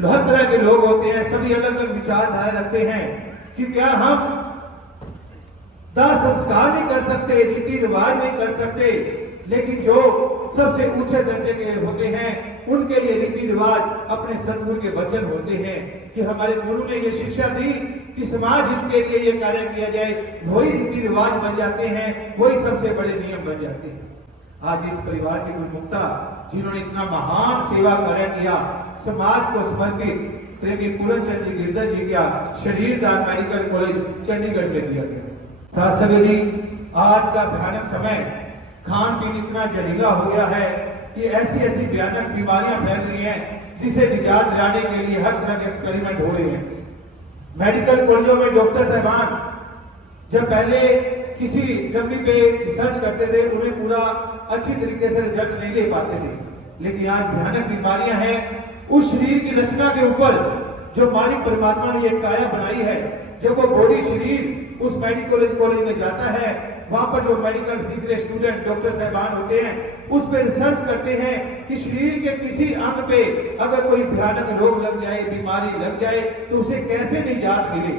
हर तरह के लोग होते हैं, सभी अलग अलग विचारधारा रखते हैं कि क्या हम दाह संस्कार नहीं कर सकते, रीति रिवाज नहीं कर सकते, लेकिन जो सबसे ऊंचे दर्जे के होते हैं उनके लिए रीति रिवाज अपने सतगुरु के वचन होते हैं कि हमारे गुरु ने ये शिक्षा दी कि समाज हित के लिए ये कार्य किया जाए, वही रीति रिवाज बन जाते हैं, वही सबसे बड़े नियम बन जाते हैं। आज इस परिवार के गुरुमुक्ता जिन्होंने इतना महान सेवा कार्य किया, समाज को समर्पित, प्रेमी पूरनचंद जी गिरधर जी का शरीर दान मेडिकल कॉलेज चंडीगढ़ में दिया गया। साथ संगत जी, आज का भयानक समय, खान पीन इतना जहरीला हो गया है कि ऐसी ऐसी भयानक बीमारियां फैल रही हैं जिसे निजात दिलाने के लिए हर तरह के एक्सपेरिमेंट हो रहे हैं। मेडिकल कॉलेजों में डॉक्टर साहबान जब पहले किसी बीमारी पे रिसर्च करते थे, उन्हें पूरा अच्छी तरीके से रिजल्ट नहीं ले पाते थे, लेकिन आज भयानक बीमारियां हैं। उस शरीर की रचना के ऊपर जो मालिक परमात्मा ने एक काया बनाई है, जब वो बॉडी शरीर उस मेडिकल कॉलेज में जाता है, वहां पर जो मेडिकल सीख रहे स्टूडेंट डॉक्टर साहबान होते हैं, उस पर रिसर्च करते हैं कि शरीर के किसी अंग पे अगर कोई भयानक रोग लग जाए, बीमारी लग जाए, तो उसे कैसे निजात मिले।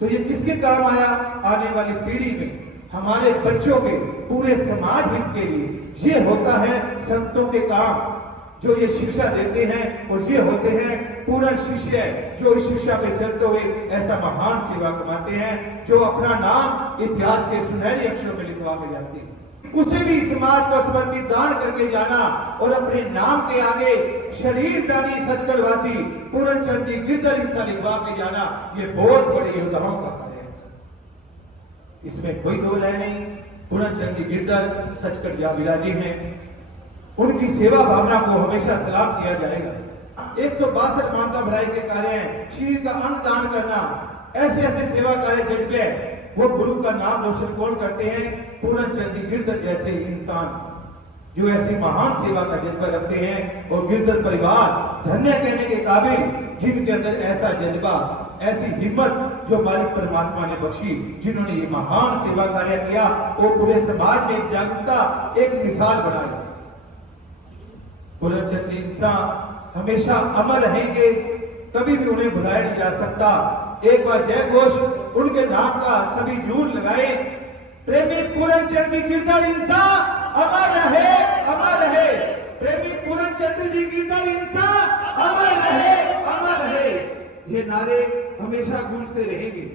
तो ये किसके काम आया? आने वाली पीढ़ी में हमारे बच्चों के, पूरे समाज हित के लिए ये होता है संतों के काम, जो ये शिक्षा देते हैं, और ये होते हैं पूर्ण शिष्य जो इस शिक्षा पे चलते हुए ऐसा महान सेवा कमाते हैं, जो अपना नाम इतिहास के सुनहरे अक्षरों में लिखवा के जाते हैं। उसे भी समाज को समर्पित दान करके जाना और अपने नाम के आगे शरीर दानी सचखंडवासी पूरनचंद जी गिरधर इंसा लिखवा के जाना, ये बहुत बड़े योद्धाओं का कार्य है, इसमें कोई दो राय नहीं। पूरनचंद जी गिरधर सचखंड जा विराजी हैं, उनकी सेवा भावना को हमेशा सलाम किया जाएगा। 162 मानता भलाई के कार्य हैं, शरीर का अंग दान करना, ऐसे ऐसे सेवा कार्य जज्बे, वो गुरु का नाम रोशन कौन करते हैं? पूरनचंद जी गिरधर जैसे इंसान जो ऐसी महान सेवा का जज्बा रखते हैं, और गिरधर परिवार धन्य कहने के काबिल, जिनके अंदर ऐसा जज्बा, ऐसी हिम्मत जो मालिक परमात्मा ने बख्शी, जिन्होंने ये महान सेवा कार्य किया, वो पूरे समाज में जागरूकता एक मिसाल बनाई। पूरनचंद जी इंसान हमेशा अमर रहेंगे, कभी भी उन्हें भुलाया नहीं जा सकता। एक बार जय घोष उनके नाम का सभी जरूर लगाए। प्रेमी पूरनचंद जी गिरधर इंसा अमर रहे, अमर रहे। प्रेमी पूरनचंद जी गिरधर इंसा अमर रहे, अमर रहे। ये नारे हमेशा गूंजते रहेंगे,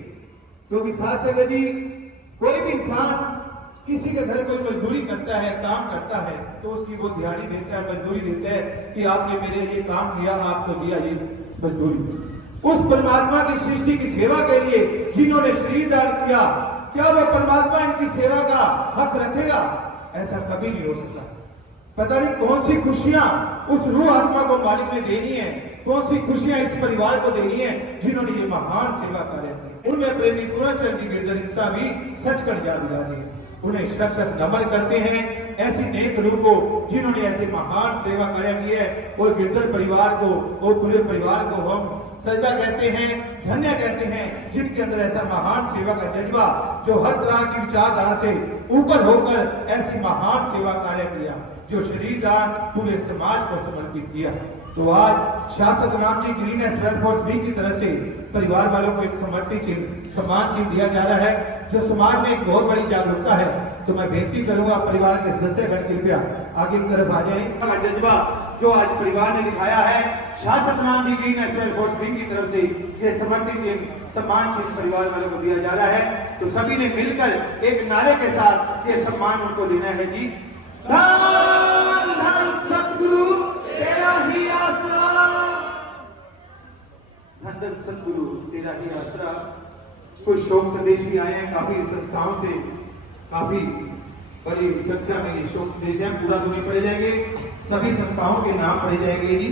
क्योंकि साथ संगत जी, कोई भी इंसान किसी के घर कोई मजदूरी करता है, काम करता है, तो उसकी वो दिहाड़ी देता है, मजदूरी देता है कि आपने मेरे ये काम किया, आपको दिया ये मजदूरी। उस परमात्मा की सृष्टि की सेवा के लिए जिन्होंने शरीर दान किया, क्या वो परमात्मा इनकी सेवा का हक रखेगा? ऐसा कभी नहीं हो सकता। पता नहीं कौन सी खुशियां उस रूह आत्मा को मालिक ने देनी है, कौन सी खुशियां इस परिवार को देनी है जिन्होंने ये महान सेवा कार्य किया। उनमें प्रेमी पूरनचंद जी गिरधर इंसा भी सचखंड जा विराजे हैं, उन्हें शत नमन करते हैं ऐसी नेक रूह को जिन्होंने ऐसे महान सेवा कार्य किए, और गिरधर परिवार को और पूरे परिवार को हम सजदा कहते हैं, धन्य कहते हैं, जिनके अंदर ऐसा महान सेवा का जज्बा, जो हर तरह की विचारधारा से ऊपर होकर ऐसी महान सेवा कार्य किया, जो शरीर दान पूरे समाज को समर्पित किया। तो आज शासक Ram ji green welfare wing की तरफ से परिवार वालों को एक समर्पित चिन्ह, सम्मान चिन्ह दिया जा रहा है, जो समाज में एक बहुत बड़ी जागरूकता है। तो मैं बेनती करूंगा परिवार के सदस्यगण कृपया आगे की तरफ आ जाएं। जज्बा जो आज परिवार ने दिखाया है, शासक Ram ji green welfare wing की तरफ से ये समर्पित चिन्ह, सम्मान चिन्ह परिवार वालों को दिया जा रहा है। तो सभी ने मिलकर एक नारे के साथ ये सम्मान उनको देना है जी। धन धन सतगुरु तेरा ही आसरा, धन धन सतगुरु तेरा ही आसरा। कुछ शोक संदेश भी आए हैं काफी संस्थाओं से, काफी बड़ी संख्या में शोक संदेश हैं, पूरा तो नहीं पढ़े जाएंगे, सभी संस्थाओं के नाम पढ़े जाएंगे जी।